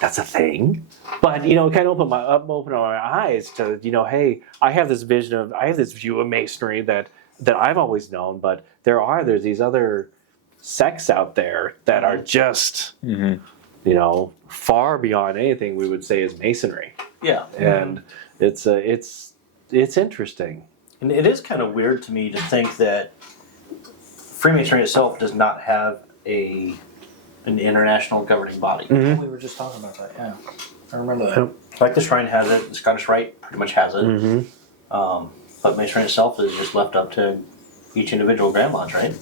that's a thing. But, it kind of opened my eyes to, hey, I have this view of masonry that I've always known, but there's these other sects out there that are just, far beyond anything we would say is masonry. Yeah. And it's interesting. And it is kind of weird to me to think that Freemasonry itself does not have an international governing body. We were just talking about that. Yeah, I remember that. Like the Shrine has it, the Scottish Rite pretty much has it. But Masonry itself is just left up to each individual Grand Lodge, right?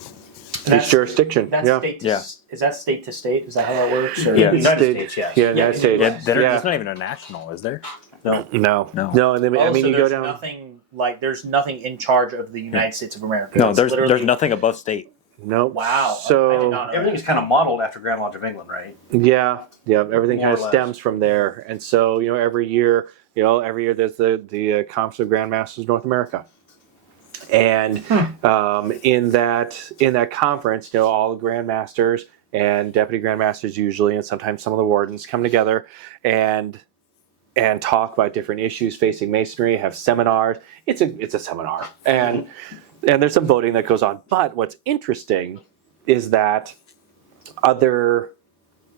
Each jurisdiction. That's state to, Is that state to state? Is that how that works? Or? Yeah, United States, yes. Yeah, United States. There's not even a national, is there? No. And then, Oh, so you go there's down. there's nothing in charge of the United States of America. No, It's there's literally- nothing above state. Nope. Wow. I did So not know Everything is kind of modeled after Grand Lodge of England, right? yeah, everything More kind of or less. stems from there. And so every year there's the Conference of Grandmasters of North America. And in that conference, all the grandmasters and deputy grandmasters usually, and sometimes some of the wardens come together, and and talk about different issues facing Masonry, have seminars. It's a seminar. And there's some voting that goes on. But what's interesting is that other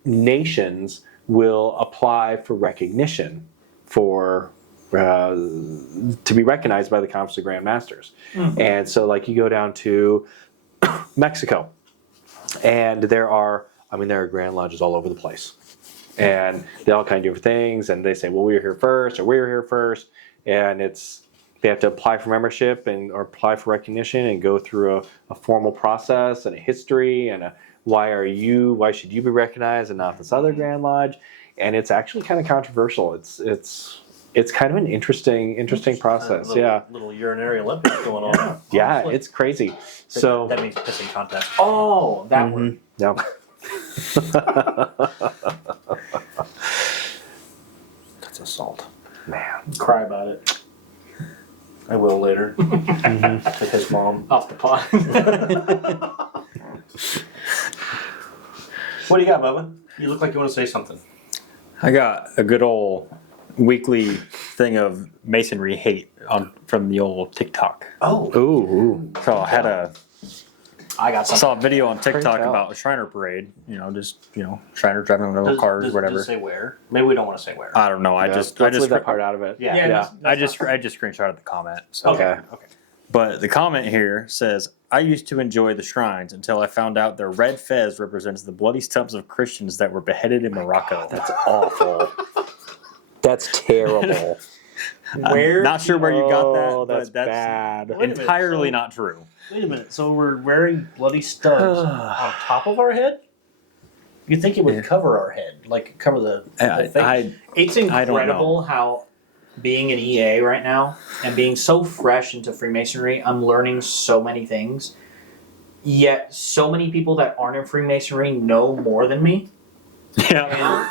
nations will apply for recognition for to be recognized by the Conference of Grand Masters. And so like you go down to Mexico, and there are Grand Lodges all over the place. And they all kind of do different things, and they say, well, we were here first, or we were here first, and they have to apply for membership or apply for recognition and go through a formal process and a history and why should you be recognized and not this other Grand Lodge? And it's actually kind of controversial. It's kind of an interesting process. Little urinary Olympics going on. Yeah, Honestly. it's crazy. So That means pissing contest. Oh, that word. yeah. That's assault. Man. Cry about it. I will later. To his mom. Off the pot. What do you got, Bubba? You look like you want to say something. I got a good old weekly thing of masonry hate from the old TikTok. Oh. Ooh. So I got something. saw a video on TikTok out. about a Shriner parade. Shriner driving on little cars, whatever. Does it say where? Maybe we don't want to say where. I don't know. Let's leave that part out of it. Yeah. I just screenshotted the comment. So. Okay. But the comment here says, I used to enjoy the shrines until I found out their red fez represents the bloody stumps of Christians that were beheaded in Morocco. That's awful. That's terrible. I'm not sure where you got that, Oh, but that's bad. Wait a minute, entirely so- not true. Wait a minute. So we're wearing bloody studs on top of our head? You'd think it would cover our head, like cover the thing. It's I don't incredible how being an EA right now and being so fresh into Freemasonry, I'm learning so many things. Yet so many people that aren't in Freemasonry know more than me. Yeah.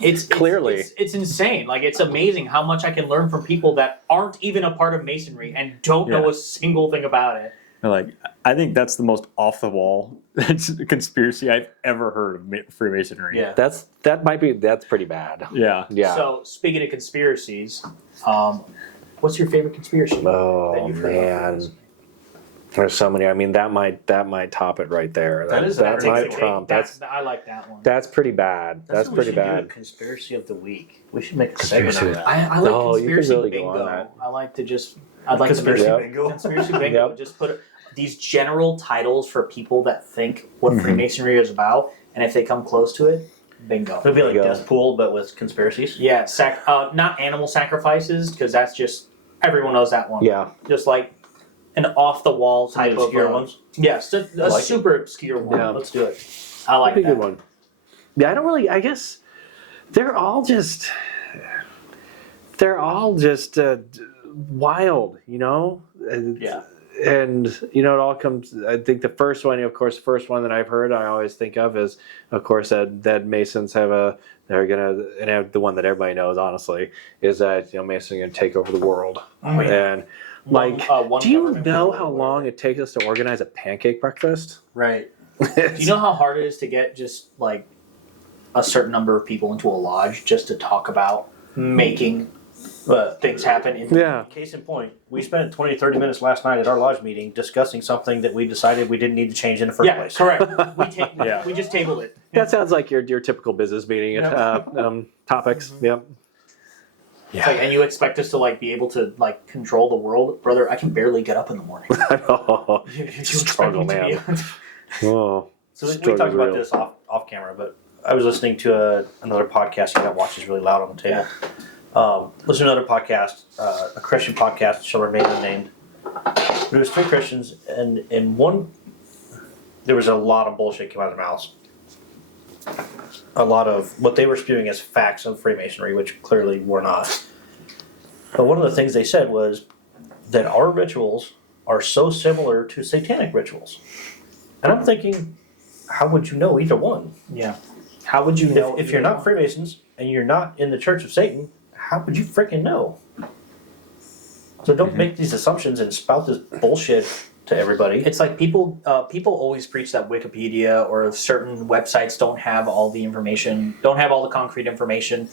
It's Clearly. it's insane. Like, it's amazing how much I can learn from people that aren't even a part of Masonry and don't know a single thing about it. Like, I think that's the most off the wall conspiracy I've ever heard of Freemasonry. Yeah. That's pretty bad. Yeah. Yeah. So, speaking of conspiracies, what's your favorite conspiracy? Oh that you've heard of? man. There's so many. I mean, that might top it right there. That might trump. I like that one. That's pretty bad. That's pretty bad. Conspiracy of the week. We should make a segment of that. I like Oh, you could conspiracy really go bingo. on that. I'd like Conspiracy to bingo. conspiracy bingo. Yep. Just put these general titles for people that think what Freemasonry is about, and if they come close to it, bingo. It'd be like Bingo. Death Pool, but with conspiracies. Yeah, not animal sacrifices, because that's just everyone knows that one. Yeah. Just like an off the wall Some of type the of obscure ones. Yes, a like it. super obscure one. Yeah. Let's do it. I like Pretty that. good one. Yeah, I guess they're all just wild, you know? Yeah. And it all comes. I think the first one that I've heard, I always think of is, of course, that Masons they're gonna, and the one that everybody knows, honestly, is that Masons are gonna take over the world. Oh, yeah. And like, One do you government know rule how or long it takes us to organize a pancake breakfast? Right. Do you know how hard it is to get just like a certain number of people into a lodge just to talk about making things happen? Yeah. Case in point, we spent 20 to 30 minutes last night at our lodge meeting discussing something that we decided we didn't need to change in the first place. Correct. Yeah. We just tabled it. That sounds like your typical business meeting topics. Yep. It's like, and you expect us to like be able to like control the world, brother? I can barely get up in the morning. Oh, You expect struggle, me to be man. able to- oh. So we Struggle's talked about real. this off camera, but I was listening to another podcast. You got watches really loud on the table. Listen to another podcast, a Christian podcast, shall remain unnamed. But it was three Christians, and in one, there was a lot of bullshit came out of their mouths. A lot of what they were spewing as facts of Freemasonry, which clearly were not. But one of the things they said was that our rituals are so similar to satanic rituals. And I'm thinking, how would you know either one? Yeah. How would you know If you're not Freemasons and you're not in the Church of Satan, how would you freaking know? So don't make these assumptions and spout this bullshit to everybody. It's like people always preach that Wikipedia or certain websites don't have all the information, don't have all the concrete information.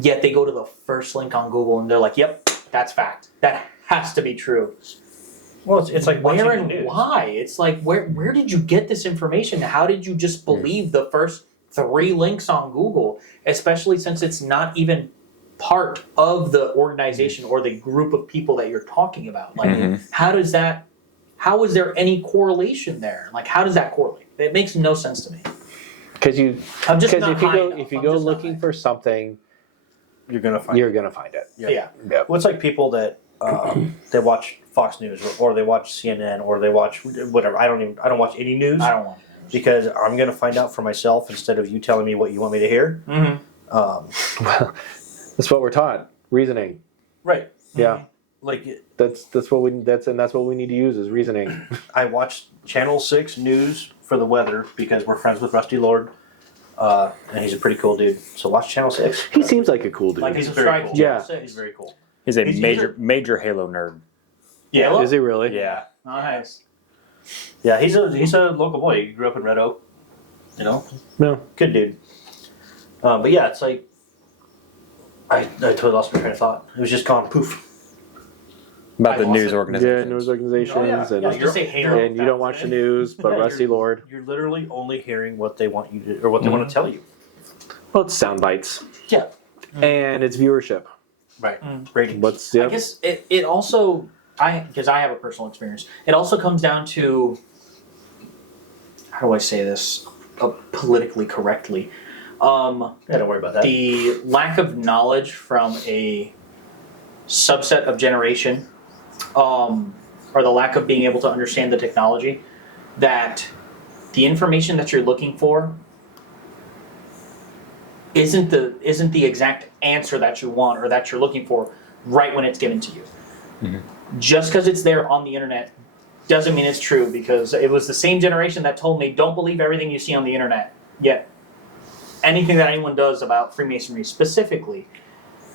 yet they go to the first link on Google and they're like, "Yep, that's fact. That has to be true." Well, it's like watching Where the and news. why? It's like where did you get this information? How did you just believe the first 3 links on Google, especially since it's not even part of the organization or the group of people that you're talking about? Like, how is there any correlation there? Like, how does that correlate? It makes no sense to me. Because I'm just not if you high go enough. if you I'm go just not looking high. for something, You're gonna find. you're gonna find it. Yeah. Yep. Well, it's like people that they watch Fox News or they watch CNN or they watch whatever. I don't watch any news I don't want to. because I'm gonna find out for myself instead of you telling me what you want me to hear. Mm-hmm. Well, that's what we're taught. Reasoning. Right. Yeah. Like That's what we need to use is reasoning. I watch Channel 6 news for the weather because we're friends with Rusty Lord, and he's a pretty cool dude. So watch Channel 6. He seems like a cool dude. Like He's he's very very cool. cool. Yeah. He's very cool. He's a He's major Halo nerd. Yeah. Is he really? Yeah. Nice. Yeah, he's a local boy. He grew up in Red Oak. You know, No. good dude. But yeah, it's like I totally lost my train of thought. It was just gone poof. About I the lost news it. organization. Yeah, news organizations Oh, yeah. and Yeah, Just say Halo. and you don't watch the news, but Yeah, Rusty Lord. You're literally only hearing what they want you to, or what they want to tell you. Well, it's sound bites. Yeah. And it's viewership. Right. Ratings. What's I guess it also because I have a personal experience. It also comes down to how do I say this politically correctly? Yeah, don't worry about that. The lack of knowledge from a subset of generation, or the lack of being able to understand the technology, that the information that you're looking for isn't the exact answer that you want or that you're looking for right when it's given to you. Just because it's there on the internet doesn't mean it's true, because it was the same generation that told me don't believe everything you see on the internet. Yet anything that anyone does about Freemasonry specifically,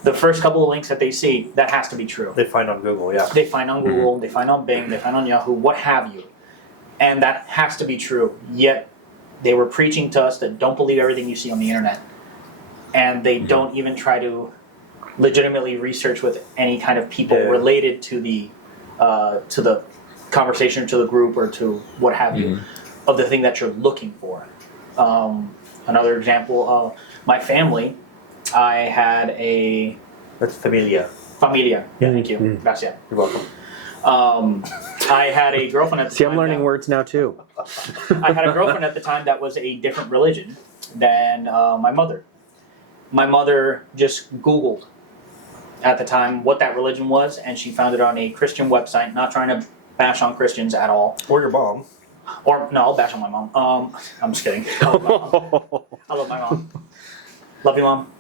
the first couple of links that they see, that has to be true. They find on Google, yeah. They find on Google, they find on Bing, they find on Yahoo, what have you. And that has to be true. Yet they were preaching to us that don't believe everything you see on the internet. And they don't even try to legitimately research with any kind of people related to the conversation, or to the group, or to what have you, of the thing that you're looking for. Another example, my family, I had a That's familia. familia. Yeah, thank you. Gracias. You're welcome. I had a girlfriend at the See, time. I'm learning words now too. I had a girlfriend at the time that was a different religion than my mother. My mother just Googled at the time what that religion was, and she found it on a Christian website. Not trying to bash on Christians at all. Or your mom. Or no, I'll bash on my mom. I'm just kidding. I love my mom. Love you, Mom.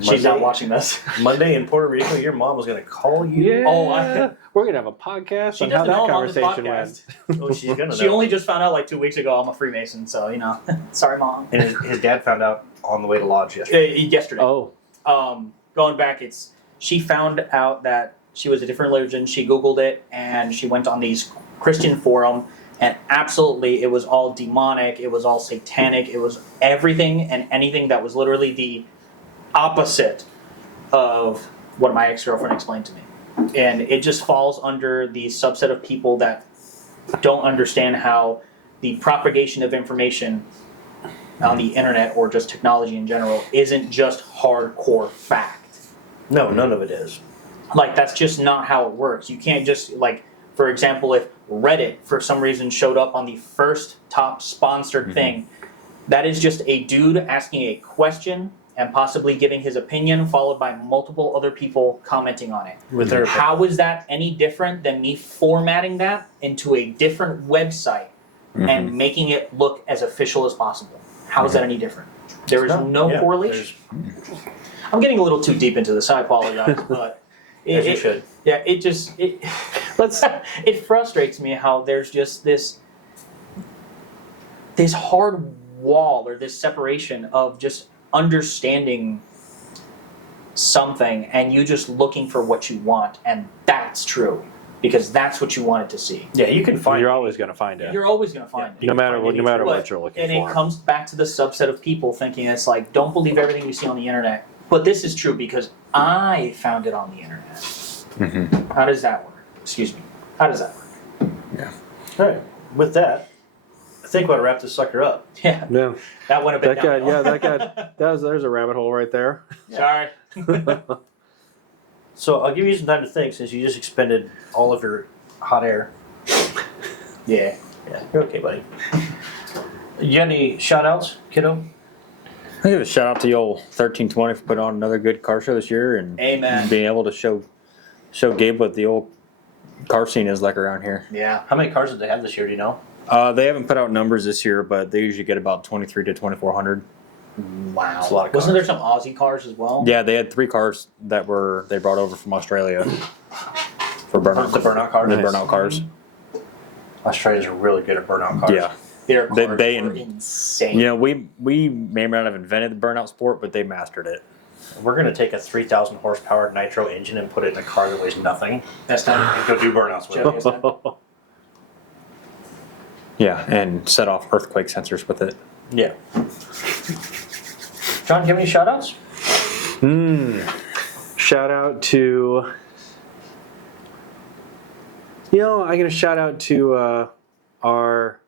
She's not watching this. Monday in Puerto Rico, your mom was going to call you. Yeah. Oh, we're gonna have a podcast She on how doesn't know that I'm on this conversation podcast. went. Oh, she's going to know. She only just found out like 2 weeks ago I'm a Freemason, so sorry, Mom. And his dad found out on the way to Lodge yesterday. Yesterday. Oh, Going back, she found out that she was a different religion. She Googled it, and she went on these Christian forum, and absolutely, it was all demonic. It was all satanic. It was everything and anything that was literally the opposite of what my ex-girlfriend explained to me. And it just falls under the subset of people that don't understand how the propagation of information on the internet, or just technology in general, isn't just hardcore fact. No, none of it is. Like, that's just not how it works. You can't just, like, for example, if Reddit for some reason showed up on the first top sponsored thing, that is just a dude asking a question and possibly giving his opinion, followed by multiple other people commenting on it. With their How is that any different than me formatting that into a different website and making it look as official as possible? How is that any different? There is no correlation. I'm getting a little too deep into this. I apologize, but As you should. Yeah, it frustrates me how there's just this hard wall, or this separation of just understanding something and you just looking for what you want, and that's true because that's what you wanted to see. Yeah, you can find you're always gonna find it. You're always going to find it. No matter what But- you're looking and for. it comes back to the subset of people thinking it's like, don't believe everything you see on the internet. But this is true because I found it on the internet. Mm-hmm. How does that work? Excuse me. How does that work? All right. With that, I think we ought to wrap this sucker up. Yeah, Yeah, that would have been that guy. downhill. Yeah, there's a rabbit hole right there. Sorry. So I'll give you some time to think since you just expended all of your hot air. Yeah. Yeah, you're okay, buddy. You got any shout outs, kiddo? I give a shout out to the old 1320 for putting on another good car show this year and Amen. being able to show Gabe what the old car scene is like around here. Yeah. How many cars did they have this year, do you know? They haven't put out numbers this year, but they usually get about 23 to 2,400. Wow. That's a lot of Wasn't cars. there some Aussie cars as well? Yeah, they had 3 cars that they brought over from Australia for burnout. The burnout cars? The Nice. burnout cars. Australians are really good at burnout cars. Yeah. Their cars They- were insane. You know, we may not have invented the burnout sport, but they mastered it. We're going to take a 3,000 horsepower nitro engine and put it in a car that weighs nothing That's not and go do burnouts with Joke, it. isn't it? Yeah, and set off earthquake sensors with it. Yeah. John, do you have any shout outs? Shout out to. I'm gonna shout out to our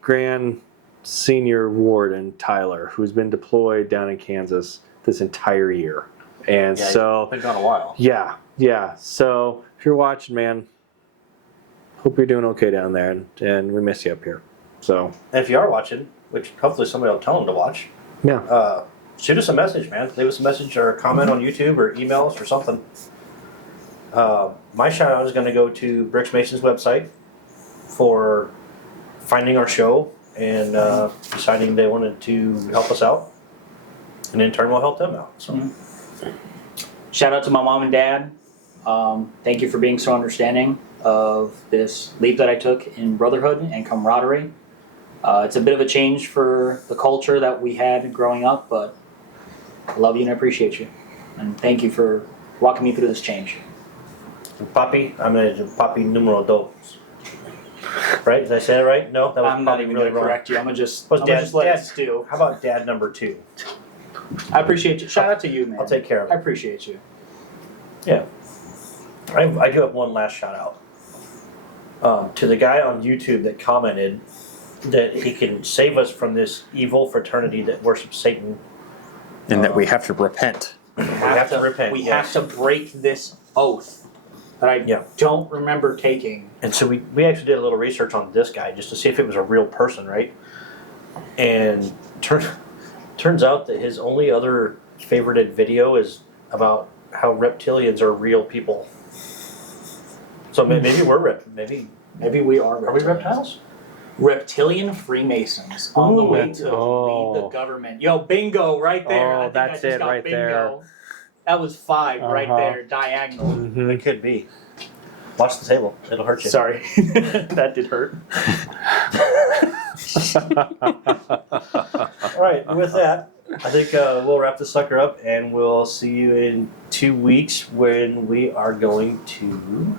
Grand Senior Warden Tyler, who's been deployed down in Kansas this entire year, and Yeah, so been gone a while. yeah. So if you're watching, man, hope you're doing okay down there, and we miss you up here. So And if you are watching, which hopefully somebody will tell them to watch, yeah, shoot us a message, man. Leave us a message or a comment on YouTube or email us or something. My shout out is going to go to Bricks Mason's website for finding our show and deciding they wanted to help us out. And in turn, we'll help them out. So. Shout out to my mom and dad. Thank you for being so understanding of this leap that I took in brotherhood and camaraderie. It's a bit of a change for the culture that we had growing up, but I love you and I appreciate you. And thank you for walking me through this change. Papi, I'm going to do Papi numero dos. Right? Did I say that right? No, that was I'm not probably even really going to wrong. correct you. I'm going to just, What's I'm gonna dad- just let dad- it stew. How about dad number 2? I appreciate you. Shout out to you, man. I'll take care of I it. appreciate you. Yeah. I do have one last shout out. To the guy on YouTube that commented that he can save us from this evil fraternity that worships Satan. And that we have to repent. We have to repent. We yes. have to break this oath that I Yeah. don't remember taking. And so we actually did a little research on this guy just to see if it was a real person, right? And turns out that his only other favorited video is about how reptilians are real people. So maybe we're maybe Maybe we are. are we reptiles? Reptilian Freemasons on the Ooh, way to lead the government. Yo, bingo right there. Oh, I think that's I just it got right bingo. there. That was 5 right Uh-huh. there, diagonal. Mhm. It could be. Watch the table; it'll hurt you. Sorry, that did hurt. All right, with that, I think we'll wrap this sucker up, and we'll see you in 2 weeks when we are going to.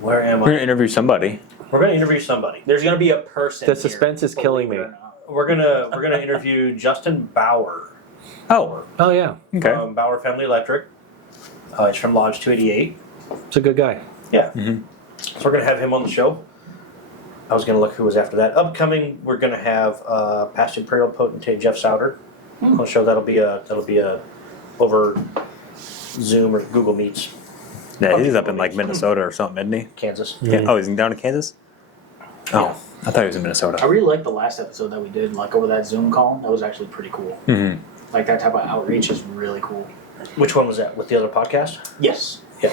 Where am We're going I? to interview somebody. We're going to interview somebody. There's gonna be a person. The here, suspense is killing believe it me. or not. We're gonna interview Justin Bauer Oh, Oh yeah, okay. from Bauer Family Electric. He's from Lodge 288. it's a good guy. Yeah. Mhm. So we're gonna have him on the show. I was gonna look who was after that. Upcoming, we're gonna have past Imperial Potentate Jeff Souter on the show. That'll be a over Zoom or Google Meets, Yeah, he's up in like Minnesota or something, isn't he? Kansas. Yeah. Oh, he's down in Kansas? Oh, I thought he was in I Minnesota. really liked the last episode that we did, like over that Zoom call. That was actually pretty cool. Mm-hmm. Like that type of outreach is really cool. Which one was that? With the other podcast? Yes. Yeah.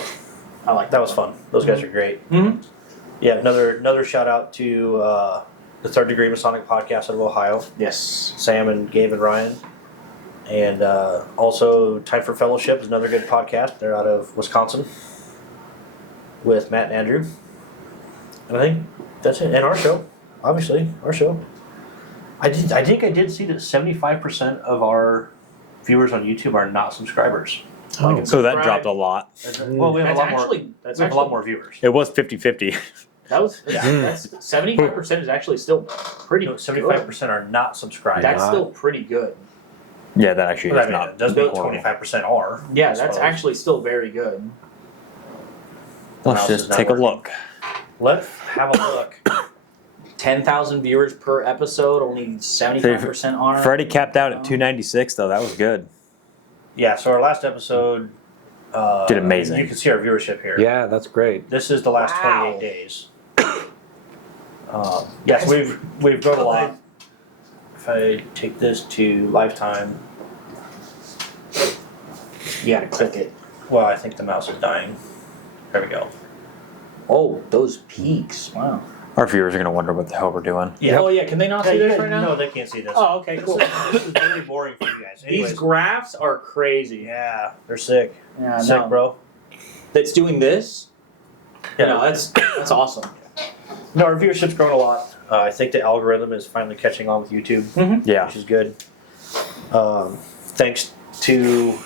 I like That was fun. Those guys are great. Mm-hmm. Yeah, another shout out to the Third Degree Masonic podcast out of Ohio. Yes. Sam and Gabe and Ryan. And also Time for Fellowship is another good podcast. They're out of Wisconsin with Matt and Andrew. And I think that's it. And our show, obviously, our show. I think I did see that 75% of our viewers on YouTube are not subscribers. Oh. So that Right. dropped a lot. Well, we have That's a lot more. actually We have a lot more viewers. It was 50-50. That was that's 75% is actually still pretty. 75% are not subscribed. That's still pretty good. Yeah, that actually But I is mean, not. it does mean horrible. 25% are. Yeah, I that's suppose. actually still very good. Let's mouse just is not take a working. look. Let's have a look. 10,000 viewers per episode, only 75% are. Freddie capped out at 296 though. That was good. Yeah, so our last episode Did amazing. You can see our viewership here. Yeah, that's great. This is the last Wow. 28 days. Yes, we've grown a lot. If I take this to lifetime, You gotta click it. well, I think the mouse is dying. There we go. Oh, those peaks. Wow. Our viewers are gonna wonder what the hell we're doing. Yeah. Oh, yeah. Can they not see you this guys- right now? No, they can't see this. Oh, okay, cool. This is really boring for you guys. Anyways, These graphs are crazy. yeah, they're sick. Yeah, Sick, no. bro. That's doing this? Yeah. No, that's awesome. No, our viewership's grown a lot. I think the algorithm is finally catching on with YouTube, Yeah. which is good. Thanks to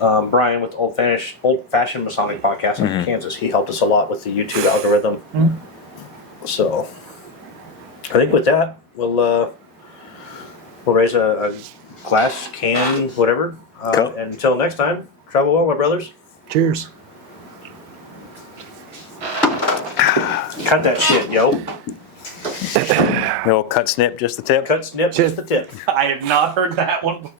Brian with Old Fashioned Masonic Podcast in Kansas. He helped us a lot with the YouTube algorithm. So, I think with that, we'll raise a glass, can, whatever. Cool. And until next time, travel well, my brothers. Cheers. Cut that shit, yo. The old cut snip, just the tip. Cut, snip, just the tip. I have not heard that one before.